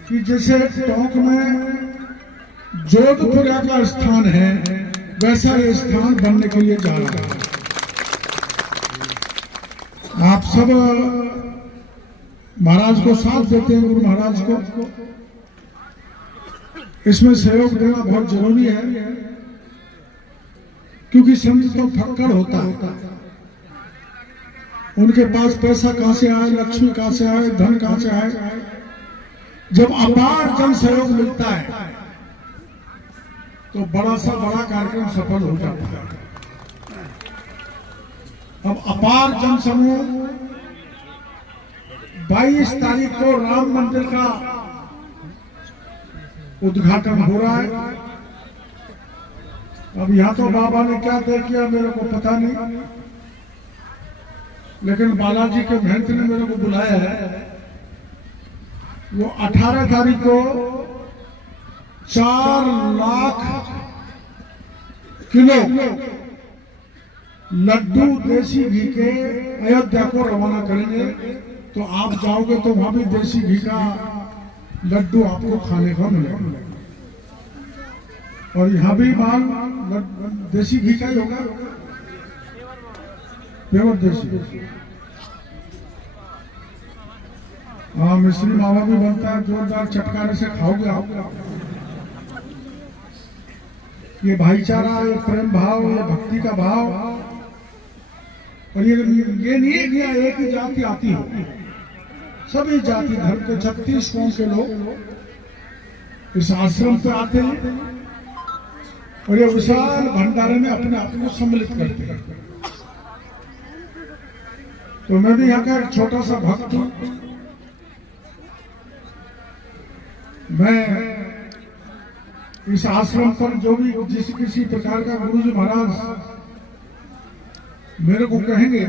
कि जैसे टोंक में जोधपुर का स्थान है, वैसा ये स्थान बनने के लिए जा रहा है। आप सब महाराज को साथ देते हैं, गुरु महाराज को इसमें सहयोग देना बहुत जरूरी है, क्योंकि संत तो फक्कड़ होता है। उनके पास पैसा कहां से आए, लक्ष्मी कहां से आए, धन कहां से आए। जब अपार जन सहयोग मिलता है तो बड़ा सा बड़ा कार्यक्रम सफल हो जाता है। अब अपार जन समूह 22 तारीख को राम मंदिर का उद्घाटन हो रहा है। अब यहाँ तो बाबा ने क्या तय किया मेरे को पता नहीं, लेकिन बालाजी के महंत ने मेरे को बुलाया है। वो 18 तारीख को 4 लाख किलो लड्डू देसी घी के अयोध्या को रवाना करेंगे। तो आप जाओगे तो वहां भी देसी घी का लड्डू आपको खाने को मिलेगा। और यहाँ भी माल देसी घी का ही होगा, प्योर देसी। हाँ, मिश्री मावा भी बनता है, जोरदार चटकारे से खाओगे आप। ये भाईचारा, ये प्रेम भाव, ये भक्ति का भाव। और ये नहीं है कि एक ही जाति आती हो, सभी जाति धर्म के 36 कौम के लोग इस आश्रम पे आते हैं और ये विशाल भंडारे में अपने आप को सम्मिलित करते हैं। तो मैं भी यहाँ का एक छोटा सा भक्त हूं। मैं इस आश्रम पर जो भी जिस किसी प्रकार का गुरुजी महाराज मेरे को कहेंगे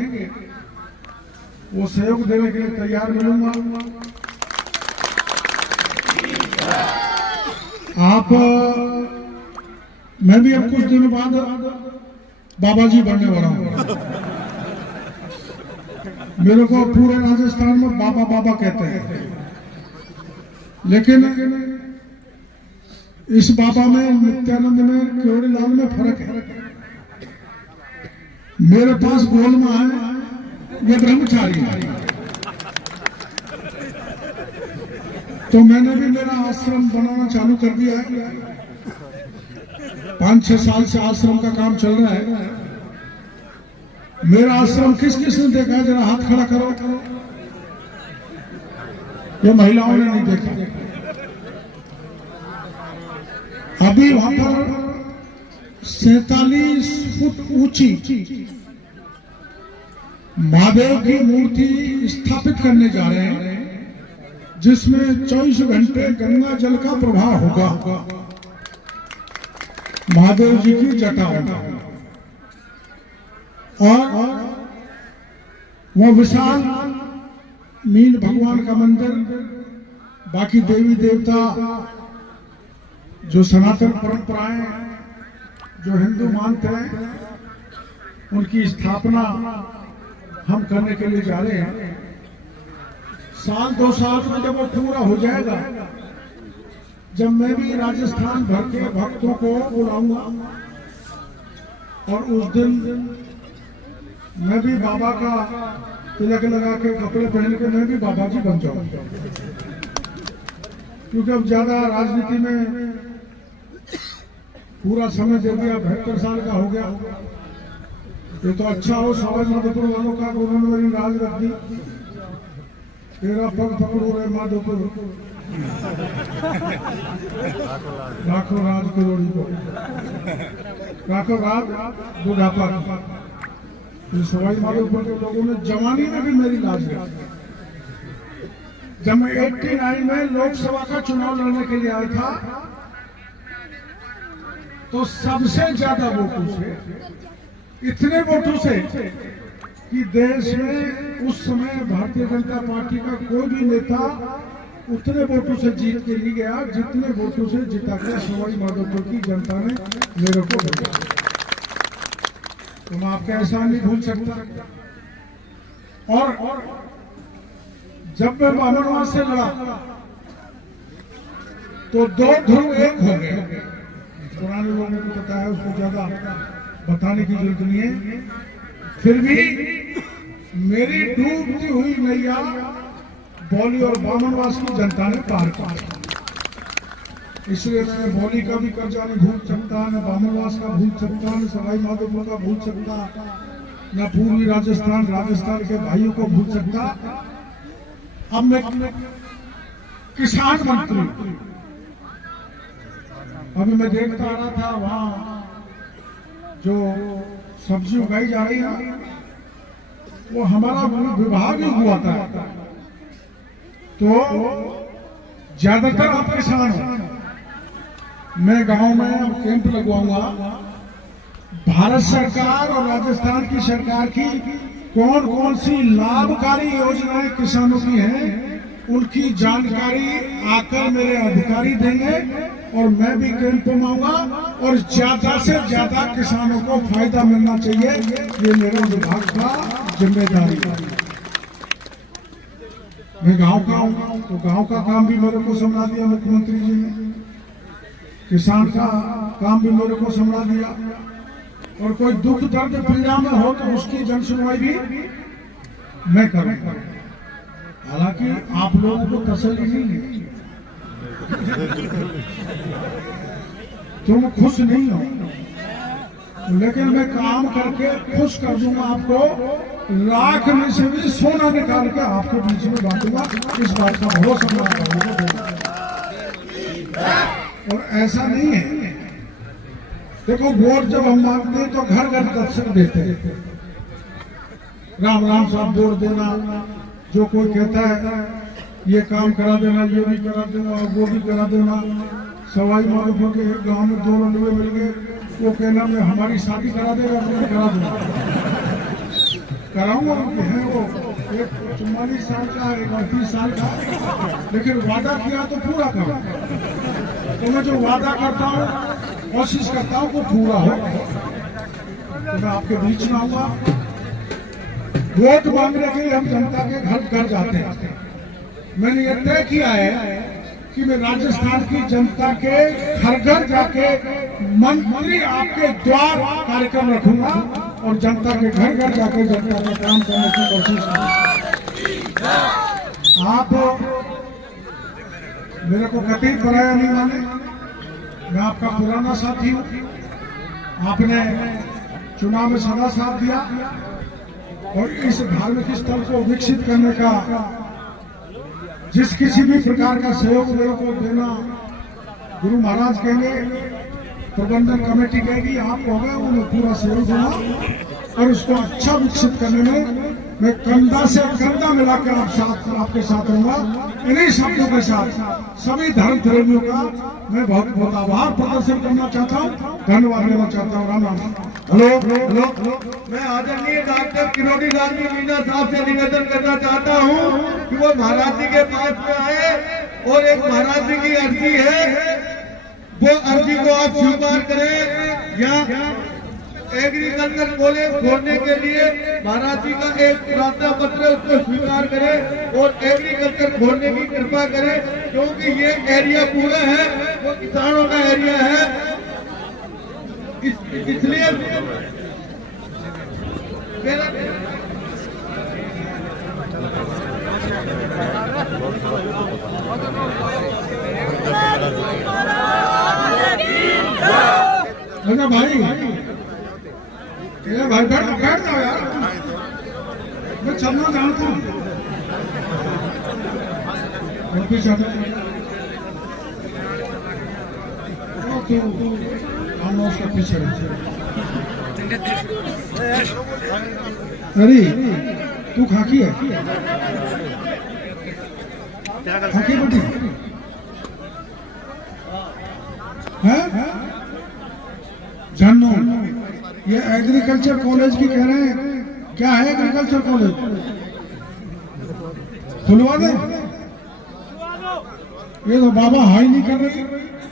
वो सहयोग देने के लिए तैयार मिलूंगा। आप मैं भी अब कुछ दिनों बाद बाबा जी बनने वाला हूं। मेरे को पूरे राजस्थान में बाबा बाबा कहते हैं, लेकिन इस बाबा में, नित्यानंद में, केवड़ीलाल में फर्क है। मेरे पास गोलमा है, ये ब्रह्मचारी है। तो मैंने भी मेरा आश्रम बनाना चालू कर दिया है। 5-6 साल से आश्रम का काम चल रहा है। मेरा आश्रम किस किस ने देखा है, जरा हाथ खड़ा करो। ये महिलाओं ने नहीं देखा। अभी वहां पर 47 फुट ऊंची महादेव की मूर्ति स्थापित करने जा रहे हैं, जिसमें 24 घंटे गंगा जल का प्रवाह होगा। महादेव जी की जटा होगा। और वो विशाल मीन भगवान का मंदिर, बाकी देवी देवता जो सनातन परंपराएं जो हिंदू मानते हैं उनकी स्थापना हम करने के लिए जा रहे हैं। साल 2 साल में जब वो पूरा हो जाएगा, जब मैं भी राजस्थान भर के भक्तों को बुलाऊंगा और उस दिन मैं भी बाबा का तिलक लगा के कपड़े पहन के मैं भी बाबा जी बन जाऊंगा। क्योंकि अब ज्यादा राजनीति में पूरा समय दे दिया, 72 साल का हो गया। ये तो अच्छा हो सवाई माधोपुर वालों का, उन्होंने मेरी राज रख दी। तेरा पग पकड़ो रे माधोपुर, राखो राज करोड़ी को, राखो राज बुढ़ापा। सवाई माधोपुर के लोगों ने जवानी में भी मेरी लाज रखी। जब मैं 89 में लोकसभा का चुनाव लड़ने के लिए आया था, तो सबसे ज्यादा वोटों से, इतने वोटों से कि देश में उस समय भारतीय जनता पार्टी का कोई भी नेता उतने वोटों से जीत के नहीं गया जितने वोटों से जिता के सवाई माधोपुर की जनता ने मेरे को भेजा। तो मैं आपका एहसान नहीं भूल सकता। और जब मैं बामनवास से लड़ा तो 2 ध्रुव एक हो गए। पुराने लोगों को पता है, उसको ज्यादा बताने की जरूरत नहीं है। फिर भी मेरी डूबती हुई नैया बौली और बामनवास की जनता ने पार किया। इसलिए मैं बौली का भी कर्जा नहीं भूल सकता, न बामनवास का भूल सकता, न सवाई माधोपुर का भूल सकता, न पूर्वी राजस्थान के भाइयों को भूल सकता। अब मैं किसान मंत्री, अभी मैं देखता आ रहा था वहां जो सब्जी उगाई जा रही है वो हमारा विभाग ही हुआ था। तो ज्यादातर आप किसान हो। मैं गांव में कैंप लगवाऊंगा। भारत सरकार और राजस्थान की सरकार की कौन कौन सी लाभकारी योजनाएं किसानों की हैं, उनकी जानकारी आकर मेरे अधिकारी देंगे और मैं भी कैंप में आऊंगा और ज्यादा से ज्यादा किसानों को फायदा मिलना चाहिए। ये मेरा विभाग का जिम्मेदारी है। मैं गांव का हूं तो गांव का काम भी मेरे को संभाल दिया मुख्यमंत्री जी ने, किसान का काम भी मेरे को संभाल दिया। और कोई दुख दर्द पीड़ा में हो तो उसकी जन सुनवाई भी मैं करूंगा। हालांकि आप लोगों को तसल्ली नहीं है, तुम खुश नहीं हो, लेकिन मैं काम करके खुश कर दूंगा आपको। लाख में से भी सोना निकाल के आपके बीच में बांटूंगा। इस बात का भरोसा और ऐसा नहीं है। देखो, वोट जब हम मांगते हैं तो घर घर दर्शक देते हैं। राम राम साहब वोट देना, जो कोई कहता है ये काम करा देना, ये भी करा देना, वो भी करा देना। सवाई माधोपुर के एक गांव में 2 लड़ुए मिल गए, वो कहना मैं हमारी शादी करा देगा, मैं करा दूंगा, कराऊंगा। उनके हैं वो, एक 44 साल का है, एक 38 साल का है, लेकिन वादा किया तो पूरा करो। तो मैं जो वादा करता हूँ कोशिश करता हूँ वो पूरा हो। तो मैं आपके बीच में आऊंगा। वोट मांगने के लिए हम जनता के घर घर जाते हैं। मैंने ये तय किया है कि मैं राजस्थान की जनता के घर घर जाके मंत्री आपके द्वार कार्यक्रम रखूंगा और जनता के घर घर जाके जनता का काम करने की कोशिश करूंगा। आप मेरे को कतई पराया नहीं माने, मैं आपका पुराना साथी हूँ। आपने चुनाव में सदा साथ दिया और इस धार्मिक स्थल को विकसित करने का जिस किसी भी प्रकार का सहयोग मेरे को देना, गुरु महाराज कहेंगे, प्रबंधन कमेटी कहेगी, आप होगा उन्हें पूरा सहयोग देना और उसको अच्छा विकसित करने में मैं कंधा से कंधा मिलाकर आपके साथ रहूंगा। इन्हीं शब्दों के साथ सभी धर्म प्रेमियों का मैं बहुत बहुत आभार प्रदर्शन करना चाहता हूँ, धन्यवाद देना चाहता हूँ। राम राम। हेलो हेलो, मैं आदरणीय डॉक्टर किरोड़ी लाल जी मीना साहब से निवेदन करना चाहता हूं कि वो महाराज जी के पास में आए और एक महाराज जी की अर्जी है, वो अर्जी को आप स्वीकार करें या एग्रीकल्चर कॉलेज खोलने के लिए महाराज जी का एक प्रार्थना पत्र उसको स्वीकार करें और एग्रीकल्चर खोलने की कृपा करें, क्योंकि ये एरिया पूरा है वो किसानों का एरिया है। इसलिए मेरा अच्छा भाई, भाई बैठ जाओ यार, मैं चलना जानता हूँ। हम उसके पीछे अरे तू खाकी है, खाकी बेटी है जानो, ये एग्रीकल्चर कॉलेज की कह रहे हैं, क्या है एग्रीकल्चर कॉलेज? खुलवा दे। ये तो बाबा हाई नहीं कर रही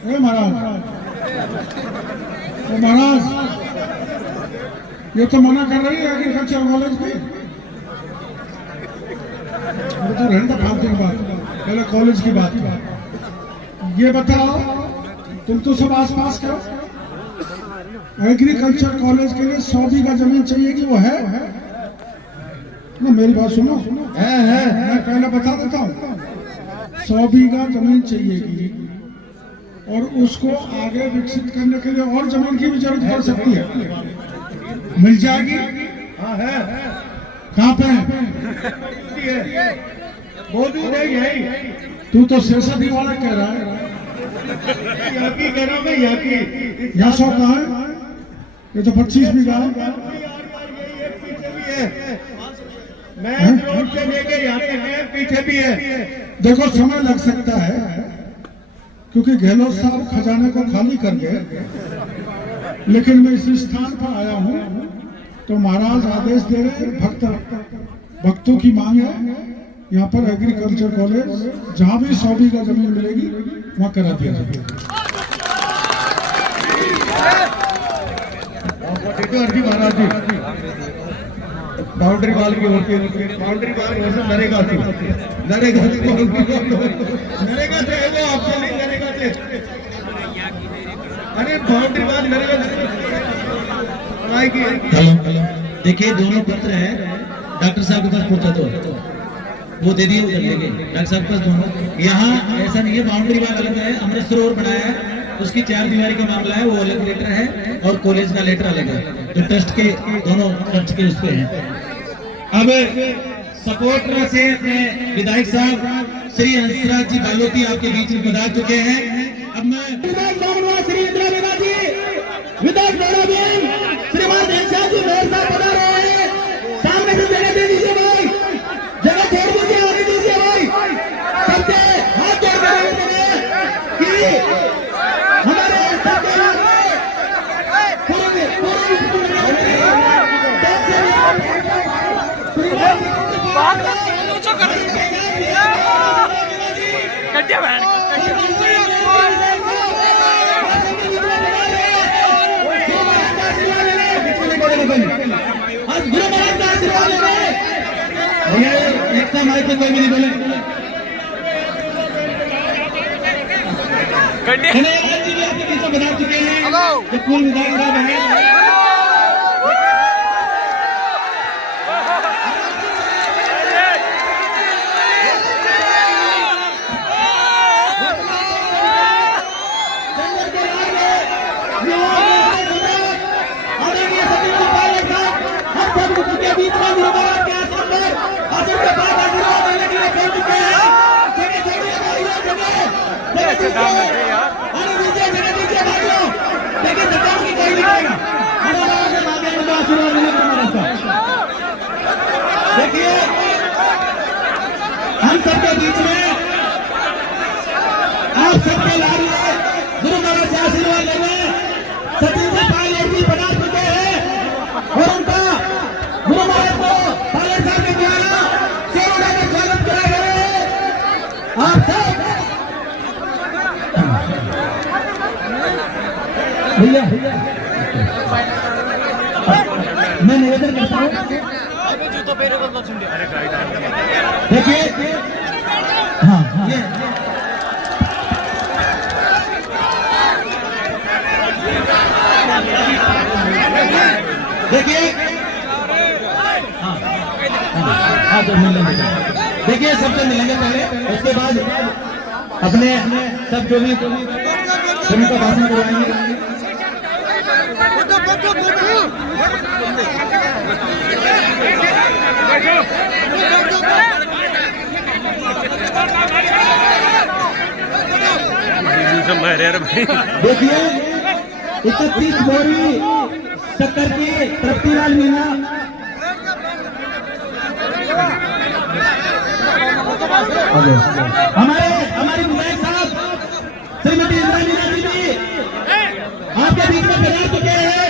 है महाराज, तो महाराज ये तो मना कर रही है एग्रीकल्चर कॉलेज की। तो रहने फालतू की बात, पहले कॉलेज की बात कर। ये बताओ तुम तो सब आस पास करो, एग्रीकल्चर कॉलेज के लिए 100 बीघा जमीन चाहिए कि वो है ना? मेरी बात सुनो, है मैं पहले बता देता हूँ, 100 बीघा जमीन चाहिएगी और उसको आगे विकसित करने के लिए और जमीन की भी जरूरत पड़ सकती है, मिल जाएगी। हाँ है, कहाँ पे है? मौजूद है यही। तू तो सियासत वाला कह रहा है, यहाँ की कह रहा हूँ मैं, यहाँ की। यहाँ 100 कहाँ है? ये तो 25 बीघा है। मैं रोड से लेके यहाँ तक है, पीछे भी है। देखो समय लग सकता है क्योंकि गहलोत साहब खजाने को खाली कर गए, लेकिन मैं इस स्थान पर आया हूँ तो महाराज आदेश दे रहे, भक्तों की मांग है, यहाँ पर एग्रीकल्चर कॉलेज जहाँ भी 100 बीघा जमीन मिलेगी वहाँ करा दिया जाएगा। महाराज जी बाउंड्री वाल की होती है, बाउंड्री वाल नरेगा से नरेगा से वो आपसे नहीं, नरेगा से। अरे बाउंड्री वाल नरेगा की। हेलो, देखिए दोनों पत्र हैं, डॉक्टर साहब के पास पहुंचा तो वो दे दिए उधर लेके, डॉक्टर साहब के पास दोनों। यहाँ ऐसा नहीं है, बाउंड्री वाल अलग है, अमृत सरोवर बनाया है, उसकी 4 दीवारी का मामला है, वो अलग लेटर है और कॉलेज का लेटर अलग है, जो ट्रस्ट के दोनों खर्च के उस पे हैं। अब सपोर्टर से अपने विधायक साहब श्री हंसराज जी बालोती आपके बीच में पधार चुके हैं। अब मैं श्री इंदिरा मीना जी, विधायक श्रीमान घनश्याम जी मेयर साहब पधार रहे हैं, सामने से जगह दे दीजिए भाई, जगह छोड़ दीजिए, आने दीजिए भाई, सबसे हाथ जोड़ कर कि हमारे माइक पे कोई भी नहीं बोले, जी भी आपके बीच में बता चुके हैं, जो कुल विधायक साहब है। देखिए हम सबके बीच में आप सबके लाल गुरु महाराज से आशीर्वाद लेने सचिन जी पधार चुके हैं। भैया मैं निवेदन करता हूँ, देखिए हाँ ये देखिए हाँ तो मिलेंगे, देखिए सबसे मिलेंगे पहले, उसके बाद अपने सब जो भी सभी का भाषण करवाएंगे। देखिए 31 बोरी शक्कर की तृप्तिलाल मीना हमारे विधायक साहब श्रीमती इंदिरा मीना जी आपके बीच में पधार चुके हैं।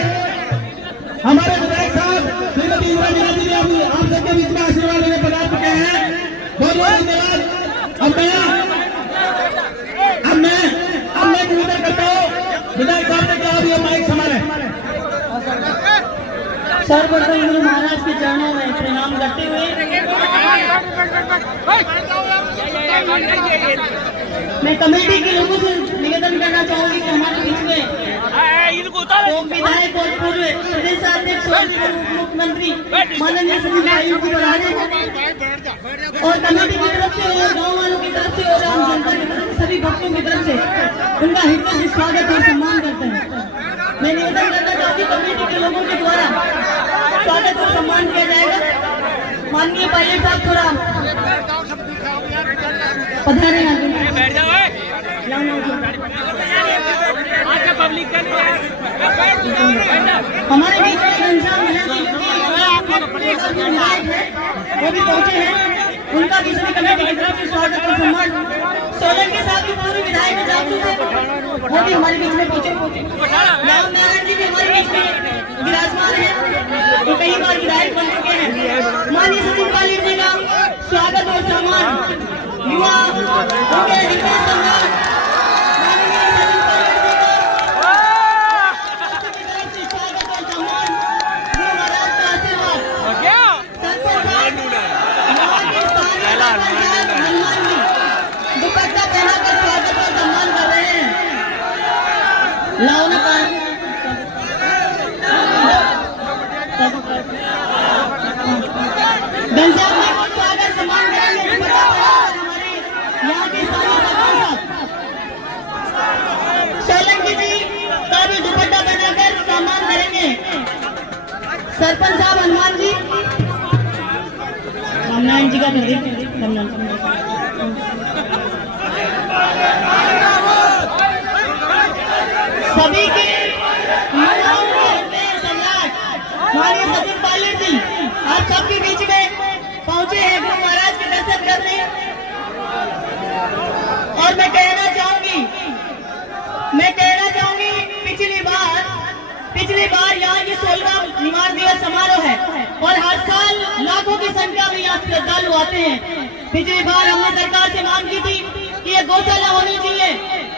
हमारे विधायक साहब श्रीमती इंदिरा मीना जी आप सबके बीच में आशीर्वाद लेने पधार चुके हैं। बहुत बहुत धन्यवाद। अब मैं निवेदन करता हूँ, विधायक साहब ने कहा अभी माइक संभाले। सर्वप्रथम गुरु महाराज के चरणों में प्रणाम करते हुए मैं कमेटी के लोगों से निवेदन करना चाहूंगी कि हमारे बीच में विधायक और पूर्व प्रदेश अध्यक्ष और मुख्यमंत्री माननीय सचिव आयोग को बढ़ाने और कमेटी की तरफ से और गाँव वालों की तरफ से और आम जनता की तरफ से सभी भक्तों की तरफ से उनका हृदय से स्वागत और सम्मान करते हैं। मैं निवेदन करना चाहती हूँ कमेटी के लोगों के द्वारा स्वागत और सम्मान किया जाएगा। माननीय पायलट साहब थोड़ा पधारे आगे। हमारे बीच में घनश्याम विधायक है, वो भी पहुंचे हैं, उनका भी सभी कमेटी की तरफ से स्वागत और सम्मान। सोलन के साथ भी पूर्व विधायक जासूस है, वो भी हमारे बीच में पहुंचे। राम नारायण जी भी हमारे बीच में विराजमान है, वो कई बार विधायक बन चुके हैं। माननीय सचिव पायलट जी का स्वागत और सम्मान, युवा उनके हृदय सम्मान माननीय सचिव पायलट जी का स्वागत और सम्मान, गुरु महाराज का आशीर्वाद। हनुमान जी दुपट्टा पहनाकर स्वागत और सम्मान कर रहे हैं। लाओ ना घनश्याम जी को स्वागत सम्मान करेंगे। हमारे यहाँ के स्थानीय सोलंकी जी का भी दुपट्टा बनाकर सम्मान करेंगे। सरपंच साहब हनुमान जी रामनारायण जी का कर दीजिए। सभी के सम्राट माननीय सचिव पायलट जी आप सबके बीच में पहुंचे हैं गुरु महाराज के दर्शन करने। और मैं कहना चाहूंगी पिछली बार यहाँ की 16वां निवास दिवस समारोह है और हर साल लाखों की संख्या में यहाँ श्रद्धालु आते हैं। पिछली बार हमने सरकार से मांग की थी कि ये गौशाला होनी चाहिए,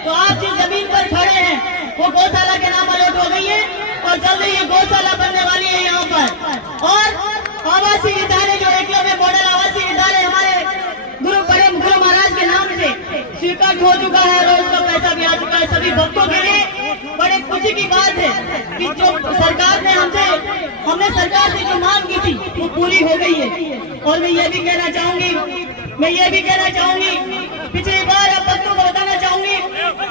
तो आप जिस जमीन पर खड़े हैं वो गौशाला के नाम अलॉट हो गई है और जल्द ही ये गौशाला बनने वाली है यहाँ पर। और आवासीय विद्यालय जो एकलव्य मॉडल आवासीय विद्यालय हमारे गुरु महाराज के नाम से स्वीकार हो चुका है और उसका पैसा भी आ चुका है। सभी भक्तों के लिए बड़े खुशी की बात है कि जो सरकार ने हमने सरकार से जो मांग की थी वो पूरी हो गई है। और मैं ये भी कहना चाहूंगी पिछली बार आप भक्तों को बताना चाहूंगी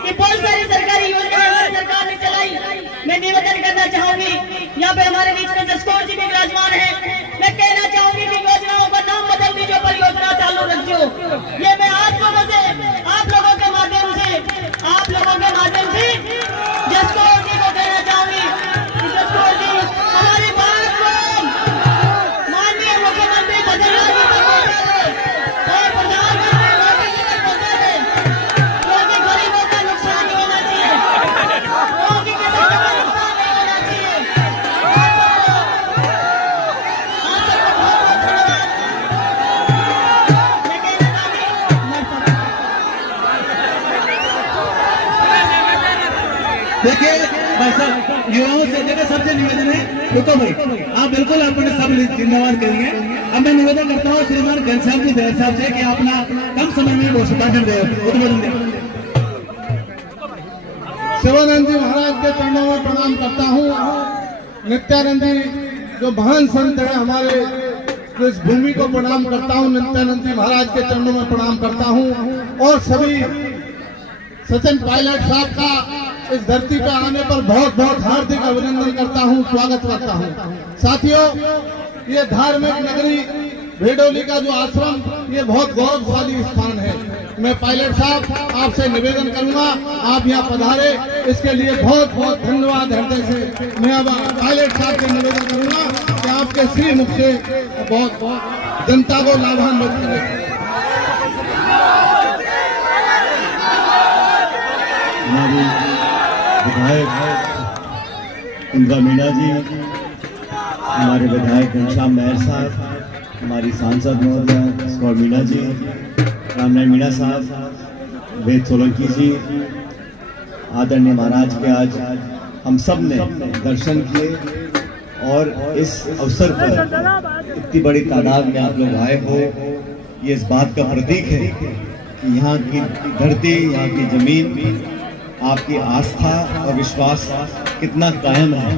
कि बहुत सारी सरकारी योजनाएं हमारी सरकार ने चलाई। मैं निवेदन करना चाहूंगी, यहाँ पे हमारे बीच में जसकौर जी भी विराजमान है, मैं कहना चाहूंगी कि योजनाओं का नाम बदल दीजिए पर योजना चालू रखियो। ये मैं आप लोगों के माध्यम से जसकौर जी को कहना चाहूंगी कि जसकौर जी हमारी बात को माननीय मुख्यमंत्री बदलना जी तक पहुंचा दे और प्रधानमंत्री मोदी जी तक पहुंचा दे, क्योंकि गरीबों का नुकसान नहीं होना चाहिए, क्योंकि किसानों का नुकसान नहीं होना चाहिए। आप सबको बहुत बहुत धन्यवाद। मैं कहना चाहूंगी सब युवाओं से देखो सबसे निवेदन है, रुको भाई आप बिल्कुल अपने सब जिम्मेवार करेंगे। अब मैं निवेदन करता हूँ श्रीमान घनश्याम जी दयाल साहब से कि आप अपना कम समय में भाषण दे उद्बोधन दें। शिवानंद जी महाराज के चरणों में प्रणाम करता हूँ। नित्यानंद जी जो महान संत है हमारे इस भूमि को प्रणाम करता हूँ। नित्यानंद जी महाराज के चरणों में प्रणाम करता हूँ और सभी सचिन पायलट साहब का इस धरती पर आने पर बहुत बहुत हार्दिक अभिनंदन करता हूँ, स्वागत करता हूँ। साथियों, ये धार्मिक नगरी भेडोली का जो आश्रम ये बहुत गौरवशाली स्थान है। मैं पायलट साहब आपसे निवेदन करूंगा आप यहाँ पधारे, इसके लिए बहुत बहुत धन्यवाद हृदय से मैं पायलट साहब से निवेदन करूंगा कि आपके श्री मुख से बहुत बहुत जनता को लाभान्वित करें। हमारी विधायक इंदिरा मीणा जी, हमारे विधायक घनश्याम महर साहब, हमारी सांसद महोदया स्कॉट मीणा जी, रामनारायण मीणा साहब, वेद सोलंकी जी, आदरणीय महाराज के आज हम सब ने दर्शन किए और इस अवसर पर इतनी बड़ी तादाद में आप लोग आए हो, ये इस बात का प्रतीक है कि यहाँ की धरती, यहाँ की जमीन, आपकी आस्था और विश्वास कितना कायम है।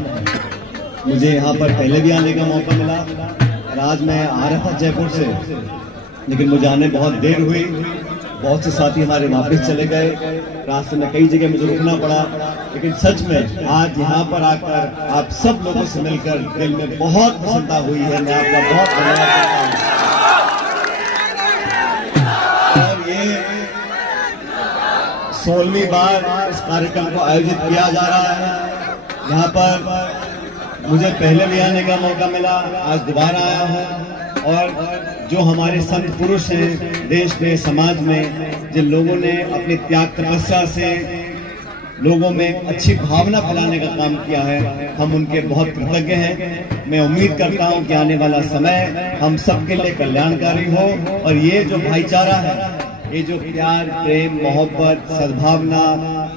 मुझे यहाँ पर पहले भी आने का मौका मिला और आज मैं आ रहा था जयपुर से, लेकिन मुझे आने बहुत देर हुई। बहुत से साथी हमारे वापस चले गए, रास्ते में कई जगह मुझे रुकना पड़ा, लेकिन सच में आज यहाँ पर आकर आप सब लोगों से मिलकर दिल में बहुत प्रसन्नता हुई है। मैं आपका बहुत धन्यवाद करता हूँ। और ये 16वीं बार इस कार्यक्रम को आयोजित किया जा रहा है। यहाँ पर मुझे पहले भी आने का मौका मिला, आज दोबारा आया हूँ। और जो हमारे संत पुरुष हैं देश में, समाज में, जिन लोगों ने अपनी त्याग तपस्या से लोगों में अच्छी भावना फैलाने का काम किया है, हम उनके बहुत कृतज्ञ हैं। मैं उम्मीद करता हूं कि आने वाला समय हम सबके लिए कल्याणकारी हो और ये जो भाईचारा है, ये जो प्यार, प्रेम, मोहब्बत, सद्भावना,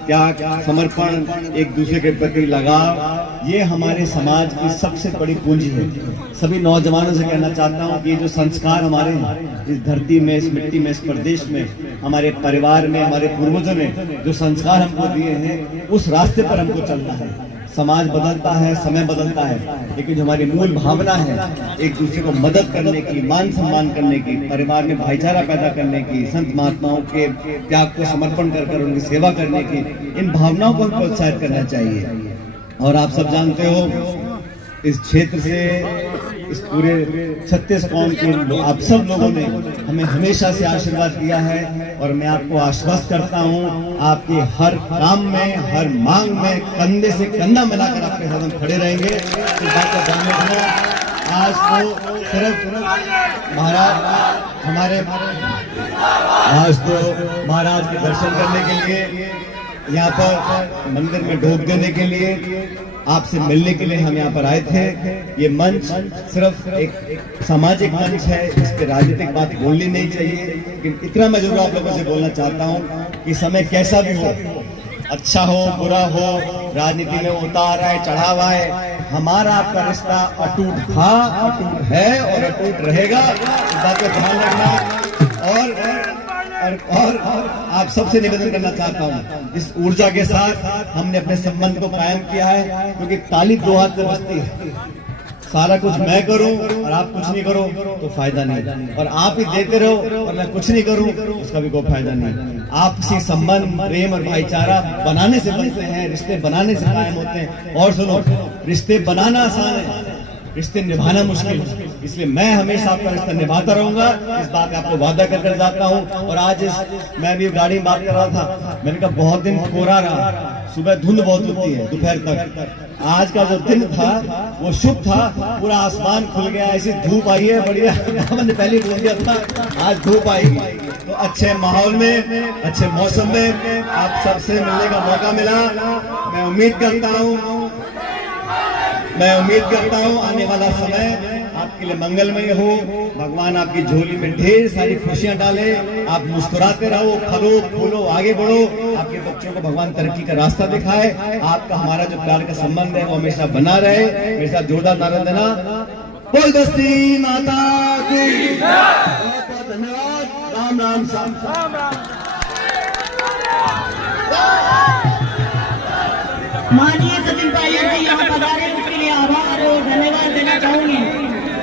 त्याग, समर्पण, एक दूसरे के प्रति लगाव, ये हमारे समाज की सबसे बड़ी पूंजी है। सभी नौजवानों से कहना चाहता हूँ कि ये जो संस्कार हमारे हैं इस धरती में, इस मिट्टी में, इस प्रदेश में, हमारे परिवार में, हमारे पूर्वजों ने जो संस्कार हमको दिए हैं, उस रास्ते पर हमको चलना है। समाज बदलता है, समय बदलता है, लेकिन जो हमारी मूल भावना है एक दूसरे को मदद करने की, मान सम्मान करने की, परिवार में भाईचारा पैदा करने की, संत महात्माओं के त्याग को समर्पण कर उनकी सेवा करने की, इन भावनाओं को प्रोत्साहित करना चाहिए। और आप सब जानते हो इस क्षेत्र से, इस पूरे 36 कौम के आप सब लोगों ने हमें हमेशा से आशीर्वाद दिया है और मैं आपको आश्वस्त करता हूं आपके हर काम में, हर मांग में कंधे से कंधा मिलाकर आपके साथ हम खड़े रहेंगे। इस बात का ध्यान रखना। आज तो सिर्फ महाराज के दर्शन करने के लिए, यहाँ पर मंदिर में ढोक देने के लिए, आपसे मिलने के लिए हम यहाँ पर आए थे। ये मंच सिर्फ एक सामाजिक मंच है, इस पे राजनीतिक बात बोलनी नहीं चाहिए, लेकिन इतना मैं जरूर आप लोगों से बोलना चाहता हूँ कि समय कैसा भी हो, अच्छा हो बुरा हो, राजनीति में उतार है चढ़ाव है, हमारा आपका रिश्ता अटूट था, अटूट है और अटूट रहेगा। इस बात का ध्यान रखना। और आप सबसे निवेदन करना चाहता हूँ, इस ऊर्जा के साथ हमने अपने संबंध को कायम किया है, क्योंकि ताली दो हाथ से बजती है। सारा कुछ मैं करूं और आप कुछ नहीं करो तो फायदा नहीं, और आप ही देते रहो और मैं कुछ नहीं करूं उसका भी कोई फायदा नहीं। आपसी संबंध, प्रेम और भाईचारा बनाने से बनते हैं, रिश्ते बनाने से कायम होते हैं। और सुनो, रिश्ते बनाना आसान है, रिश्ते निभाना मुश्किल है, इसलिए मैं हमेशा आपका रिश्ता निभाता रहूंगा। इस बात का आपको वादा कर जाता हूं। और आज मैं भी गाड़ी में बात कर रहा था, मैंने कहा बहुत दिन कोहरा रहा, सुबह धुंध बहुत होती है दोपहर तक। आज का जो दिन था वो शुभ था, पूरा आसमान खुल गया, ऐसी धूप आई है बढ़िया। मैंने पहले बोल दिया था आज धूप आएगी, तो अच्छे माहौल में, अच्छे मौसम में आप सबसे मिलने का मौका मिला। मैं उम्मीद करता हूँ आने वाला समय आप आपके लिए मंगलमय हो। भगवान आपकी झोली में ढेर सारी खुशियां डाले, आप मुस्कुराते रहो, फलो फूलो, आगे बढ़ो, आपके बच्चों को भगवान तरक्की का रास्ता दिखाए। आपका हमारा जो प्यार का संबंध है वो हमेशा बना रहे। मेरे साथ जोरदार नारा देना, बोल बस्ती माता की। बहुत बहुत धन्यवाद। राम राम श्याम श्याम। माननीय सचिन पायलट जी यहाँ पधारे, उसके लिए आभार और धन्यवाद देना चाहूंगी।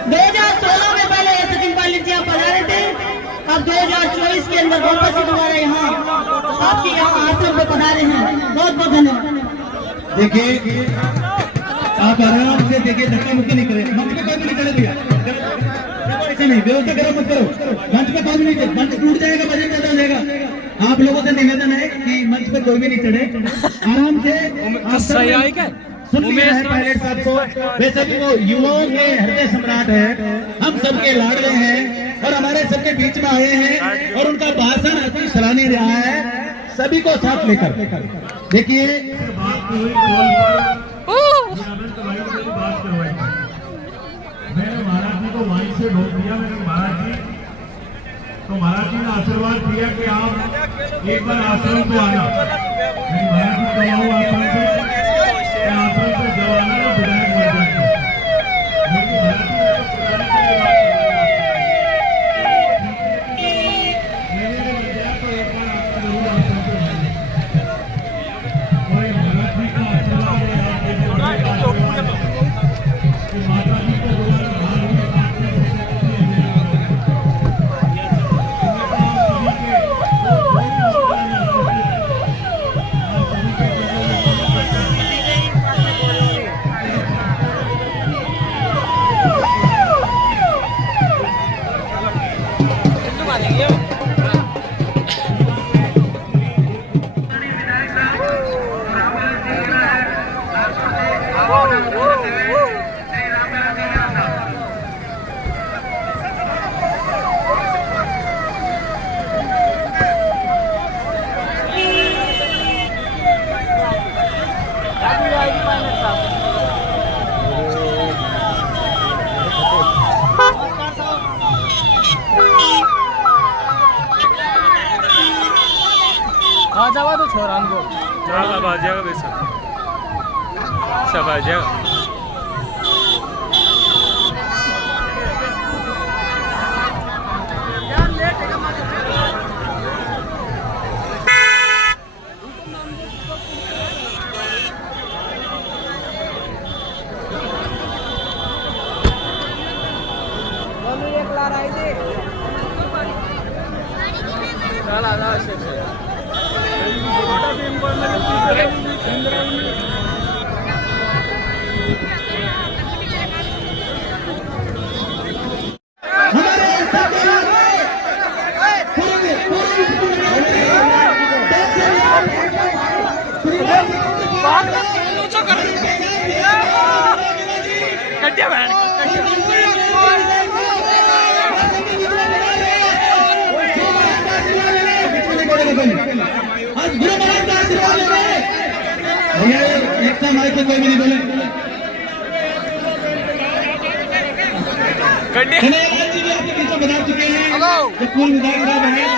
2016 में पहले सचिन पायलट जी यहाँ पधारे थे, अब 2024 के अंदर वापस दोबारा यहाँ आपके यहाँ आश्रम पे पधारे हैं। बहुत बहुत धन्यवाद। देखिए आप आराम से देखिए, धक्का मुक्की नहीं करें, मंच पे कोई भी नहीं चढ़े भैया, ऐसा नहीं, व्यवस्था करो मत करो, मंच पे कोई भी नहीं चढ़े, मंच टूट जाएगा, भजन ज्यादा हो जाएगा। आप लोगों से निवेदन है कि मंच पे कोई भी नहीं चढ़े, आराम से आप सुन रहे हैं पायलट साहब को। वैसे भी वो युवाओं के हृदय सम्राट है, हम सबके लाडले हैं और हमारे सबके बीच में आए हैं और उनका भाषण अति सराहनीय रहा है, सभी को साथ लेकर। देखिए मैंने महाराज जी को वहीं से ढोक दिया। मैंने महाराज जी ने आशीर्वाद दिया कि आप एक बार आश्रम पे आना। मैं महाराज जी गया हूँ आश्रम पे जवाना और विधायक बन जाएंगे। लेकिन महाराज जी ने पुराने के लिए मेरे बन गया तो एक बार आपको जरूर आश्रम पे आना। और महाराज जी का आशीर्वाद है कि माता जी को आ जावा तो छोरा को सब आ जाएगा, वैसा सब आ जाएगा। आज गुरु महाराज का आशीर्वाद ले रहे भैया, एक सा माइक पे कोई भी नहीं बोले। कन्हैयालाल जी भी आपके बीच में बता चुके हैं, जो पूर्व विधायक साहब हैं।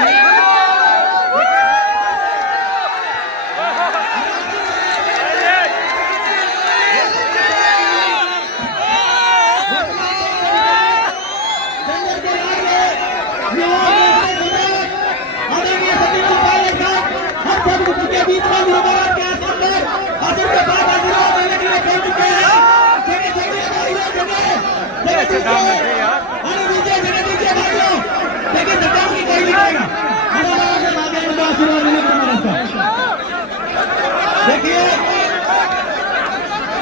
देखिए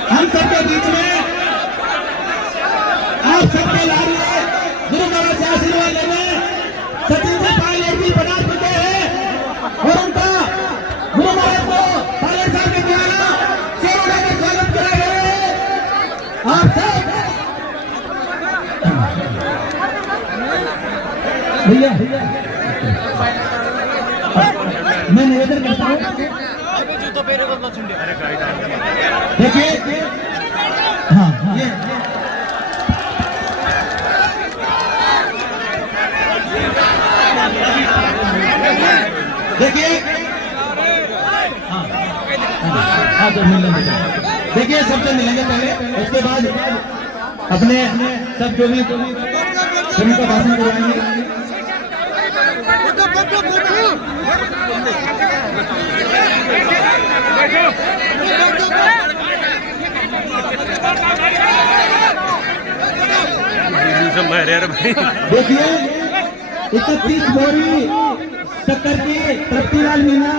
हम सबके बीच में आप सबके लाडले गुरु महाराज से आशीर्वाद लेने सचिन से पायलट भी बना चुके हैं और उनका गुरु महाराज को पायलट साहब के द्वारा सेवा का स्वागत करा गया। आप सब भैया मैं निवेदन करता हूँ, देखिए हाँ ये देखिए हाँ तो मिलेंगे, देखिए सबसे मिलेंगे पहले, उसके बाद अपने सब जो भी सभी का भाषण करवाएंगे। देखिए 31 बोरी शक्कर की तृप्तिलाल मीणा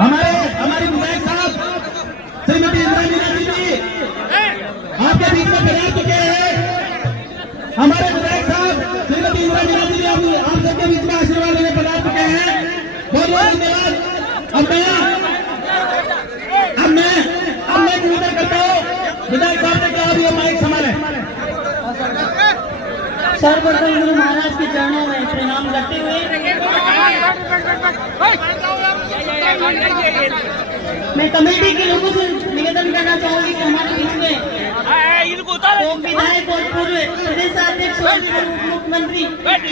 हमारे विधायक साहब श्रीमती इंदिरा मीणा जी आपके बीच में पधार चुके हैं। हमारे विधायक साहब श्रीमती इंदिरा मीणा जी आप सबके बीच में आशीर्वाद लेने पधार चुके हैं। बहुत बहुत धन्यवाद। अब मैं निवेदन करता हूँ विधायक साहब ने कहा ये माइक संभाले। सर्वप्रथम गुरु महाराज के चरणों में प्रणाम करते हुए मैं कमेटी के लोगों से निवेदन करना चाहूंगी कि हमारे बीच में तो विधायक और पूर्व प्रदेश अध्यक्ष और मुख्यमंत्री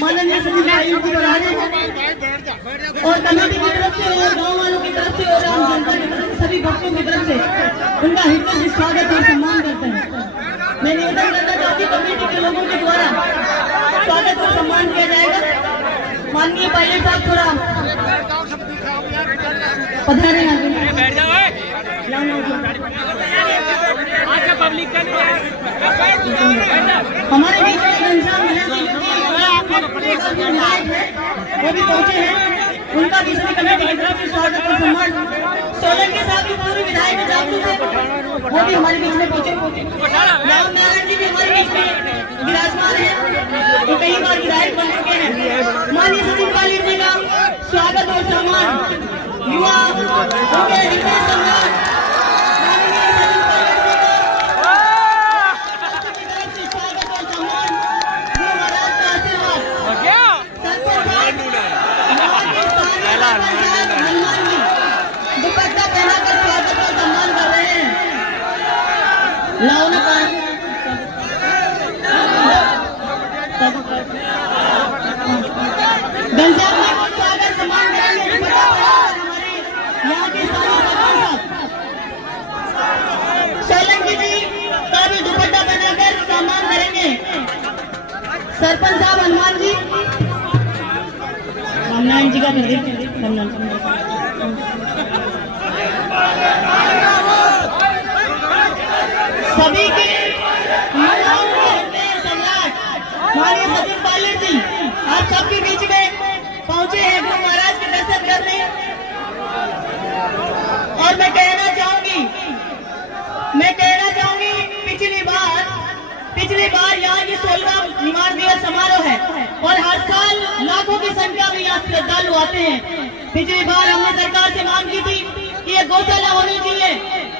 माननीय सचिव आयुक्त जी बना रहे हैं और कमेटी की तरफ से और गाँव वालों की तरफ से और आम जनता की तरफ से सभी भक्तों की तरफ से उनका हृदय से स्वागत और सम्मान करते हैं। मैं निवेदन करना चाहती हूँ कमेटी के लोगों के द्वारा स्वागत और सम्मान किया जाएगा। माननीय पायलट साहब थोड़ा पधारे हमारे बीच में घनश्याम वो भी पहुंचे हैं, उनका भी सभी कमेटी की तरफ से स्वागत और सम्मान। सोलंकी साहब भी पूर्व विधायक है, वो भी हमारे बीच में पहुंचे। राम नारायण जी भी हमारे बीच में विराजमान है, वो कई बार विधायक बन चुके हैं। माननीय सचिव पायलट जी का स्वागत और सम्मान, युवा उनके हृदय सम्मान दुपट्टा पहनाकर स्वागत और सम्मान कर रहे हैं। लाओना घनश्याम जी को स्वागत सम्मान करेंगे। हमारे यहाँ के सोलंकी जी का भी दुपट्टा पहनाकर सम्मान करेंगे। सरपंच साहब हनुमान जी रामनारायण जी का कर देंगे। सभी के सम्राट माननीय सचिव पायलट जी आप सबके बीच में पहुंचे हैं गुरु महाराज के दर्शन करने। और मैं कहना चाहूंगी पिछली बार यहाँ की 16वां निर्माण दिवस समारोह है और हर साल लाखों की संख्या में यहाँ श्रद्धालु आते हैं। पिछली बार हमने सरकार से मांग की थी कि ये गौशाला होनी चाहिए,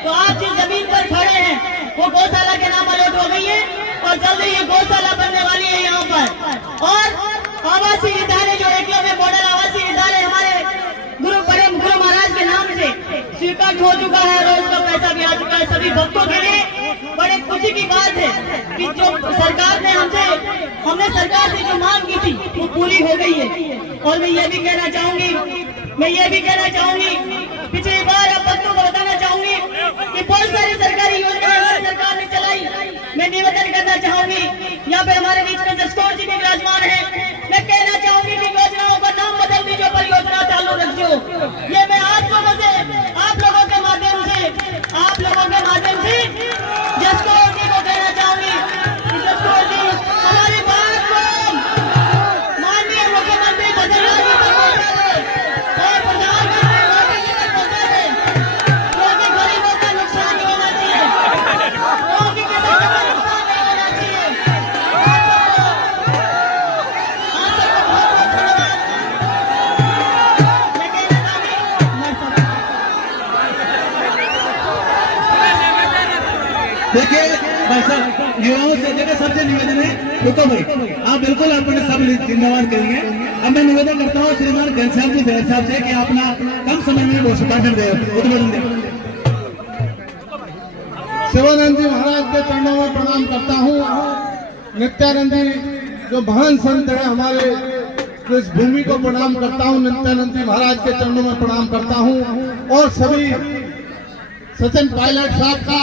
तो आप जिस जमीन पर खड़े हैं वो गौशाला के नाम अलॉट हो गई है और जल्दी ये गौशाला बनने वाली है यहाँ पर। और आवासीय विद्यालय जो एकलव्य मॉडल आवासीय विद्यालय हमारे गुरु महाराज के नाम से स्वीकृत हो चुका है और उसका पैसा भी आ चुका है। सभी भक्तों के लिए बड़े खुशी की बात है कि जो सरकार ने हमने सरकार से जो मांग की थी वो पूरी हो गई है। और मैं ये भी कहना चाहूंगी पिछली बार अब भक्तों को बताना चाहूंगी कि बहुत सारी सरकारी योजनाएं हमारी सरकार ने चलाई। मैं निवेदन करना चाहूंगी, यहाँ पे हमारे बीच में जसकौर जी भी विराजमान है, मैं कहना चाहूंगी कि योजनाओं का नाम बदल दीजिए, परियोजना चालू रखियो। ये मैं आप लोगों के माध्यम से जसकौर जी को कहना चाहूंगी कि जसकौर जी हमारी बात को माननीय मुख्यमंत्री बदललाल जी तक पहुंचा दे और प्रधानमंत्री मोदी जी तक पहुंचा दे, क्योंकि गरीबों का नुकसान नहीं होना चाहिए, क्योंकि किसानों का नुकसान नहीं होना चाहिए। आप सबको बहुत बहुत धन्यवाद। मैं कहना चाहूंगी देखिए भाई साहब युवाओं से जगह सबसे निवेदन है, रुको भाई आप बिल्कुल अपने सब जिम्मेवार करेंगे। अब मैं निवेदन करता हूँ श्रीमान घनश्याम जी बैर साहब से कि अपना कम समय में वो भाषण दे उद्बोधन दे। शिवानंद जी महाराज के चरणों में प्रणाम करता हूँ। नित्यानंद जी जो महान संत है हमारे, तो इस भूमि को प्रणाम करता हूँ। नित्यानंद जी महाराज के चरणों में प्रणाम करता हूँ और सभी सचिन पायलट साहब का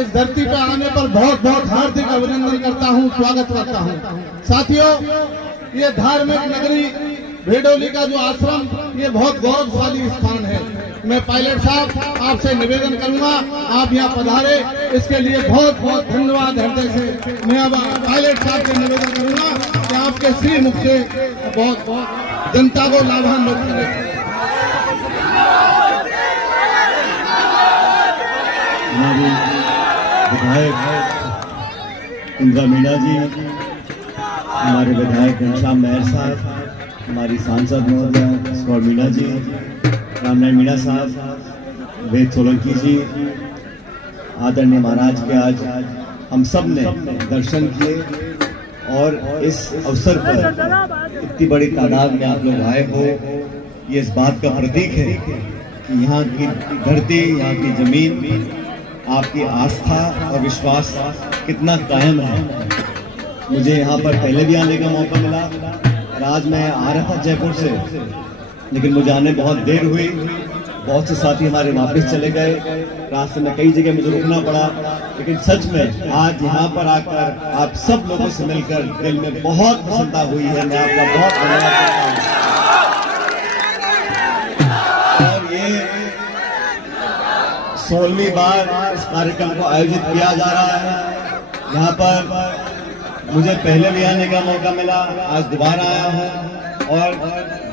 इस धरती पर आने पर बहुत बहुत हार्दिक अभिनंदन करता हूँ, स्वागत करता हूँ। साथियों, ये धार्मिक नगरी भेडोली का जो आश्रम, ये बहुत गौरवशाली स्थान है। मैं पायलट साहब आपसे निवेदन करूंगा, आप यहाँ पधारे, इसके लिए बहुत बहुत धन्यवाद हृदय से। मैं अब पायलट साहब से निवेदन करूंगा कि आपके श्री मुख से बहुत बहुत जनता को लाभान्वित करें। हमारी विधायक इंदिरा मीणा जी, हमारे विधायक घनश्याम मेहर साहब, हमारी सांसद महोदया स्कॉट मीणा जी, रामनारायण मीणा साहब, वेद सोलंकी जी, आदरणीय महाराज के आज हम सब ने दर्शन किए और इस अवसर पर इतनी बड़ी तादाद में आप लोग आए हो, ये इस बात का प्रतीक है कि यहाँ की धरती, यहाँ की जमीन, आपकी आस्था और विश्वास कितना कायम है। मुझे यहाँ पर पहले भी आने का मौका मिला और आज मैं आ रहा था जयपुर से, लेकिन मुझे आने बहुत देर हुई। बहुत से साथी हमारे वापस चले गए, रास्ते में कई जगह मुझे रुकना पड़ा, लेकिन सच में आज यहाँ पर आकर आप सब लोगों से मिलकर दिल में बहुत प्रसन्नता हुई है। मैं आपका बहुत धन्यवाद करता हूँ। और ये 16वीं बार इस कार्यक्रम को आयोजित किया जा रहा है। यहाँ पर मुझे पहले भी आने का मौका मिला, आज दोबारा आया हूँ। और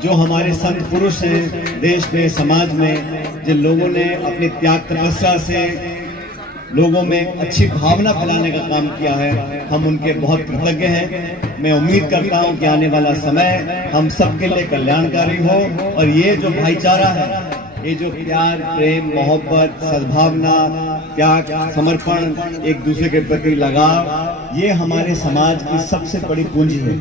जो हमारे संत पुरुष हैं देश में, समाज में, जिन लोगों ने अपनी त्याग तपस्या से लोगों में अच्छी भावना फैलाने का काम किया है, हम उनके बहुत कृतज्ञ हैं। मैं उम्मीद करता हूं कि आने वाला समय हम सबके लिए कल्याणकारी हो और ये जो भाईचारा है, ये जो प्यार, प्रेम, मोहब्बत, सद्भावना, त्याग, समर्पण, एक दूसरे के प्रति लगाव, ये हमारे समाज की सबसे बड़ी पूंजी है।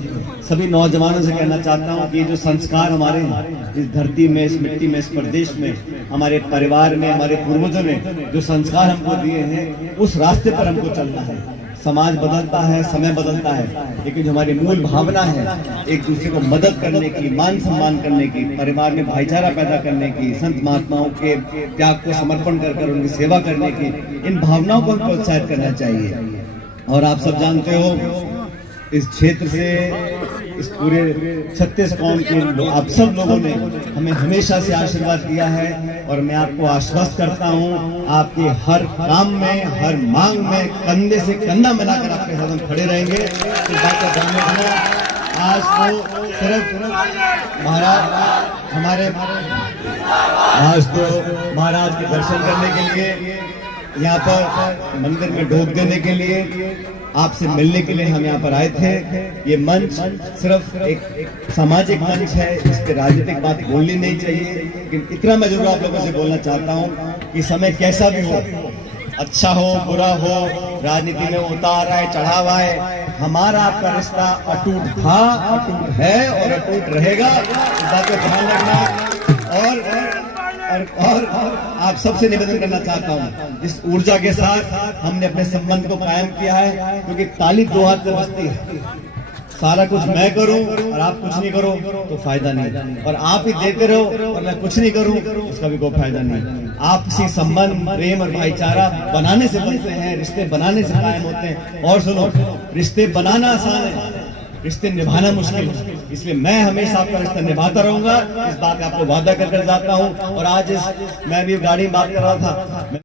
सभी नौजवानों से कहना चाहता हूँ कि ये जो संस्कार हमारे हैं इस धरती में, इस मिट्टी में, इस प्रदेश में, हमारे परिवार में, हमारे पूर्वजों ने जो संस्कार हमको दिए हैं, उस रास्ते पर हमको चलना है। समाज बदलता है, समय बदलता है, लेकिन जो हमारी मूल भावना है एक दूसरे को मदद करने की, मान सम्मान करने की, परिवार में भाईचारा पैदा करने की, संत महात्माओं के त्याग को समर्पण कर उनकी सेवा करने की, इन भावनाओं को प्रोत्साहित करना चाहिए। और आप सब जानते हो इस क्षेत्र से, इस पूरे 36 कौम के आप सब लोगों ने हमें हमेशा से आशीर्वाद दिया है और मैं आपको आश्वस्त करता हूं, आपके हर काम में, हर मांग में कंधे से कंधा मिलाकर आपके साथ हम खड़े रहेंगे। इस बात का ध्यान रखना। आज तो सिर्फ महाराज के दर्शन करने के लिए, यहाँ पर मंदिर में ढोक देने के लिए, आपसे मिलने के लिए हम यहाँ पर आए थे। ये मंच सिर्फ एक सामाजिक मंच है, इस पे राजनीतिक बात बोलनी नहीं चाहिए, लेकिन इतना मैं जरूर आप लोगों से बोलना चाहता हूँ कि समय कैसा भी हो, अच्छा हो बुरा हो, राजनीति में उतार है चढ़ाव है, हमारा आपका रिश्ता अटूट था, अटूट है और अटूट रहेगा। इस बात का ध्यान रखना। और आप सबसे निवेदन करना चाहता हूँ, इस ऊर्जा के साथ हमने अपने संबंध को कायम किया है, क्योंकि ताली दो हाथ से बजती है। सारा कुछ मैं करूं और आप कुछ नहीं करो तो फायदा नहीं, और आप ही देते रहो और मैं कुछ नहीं करूं उसका भी कोई फायदा नहीं। आपसी संबंध, प्रेम और भाईचारा बनाने से बनते हैं, रिश्ते बनाने से कायम होते हैं। और सुनो, रिश्ते बनाना आसान है, रिश्ते निभाना मुश्किल है, इसलिए मैं हमेशा आपका रिश्ता निभाता रहूंगा। इस बात का आपको वादा कर जाता हूँ। और आज मैं भी गाड़ी में बात कर रहा था,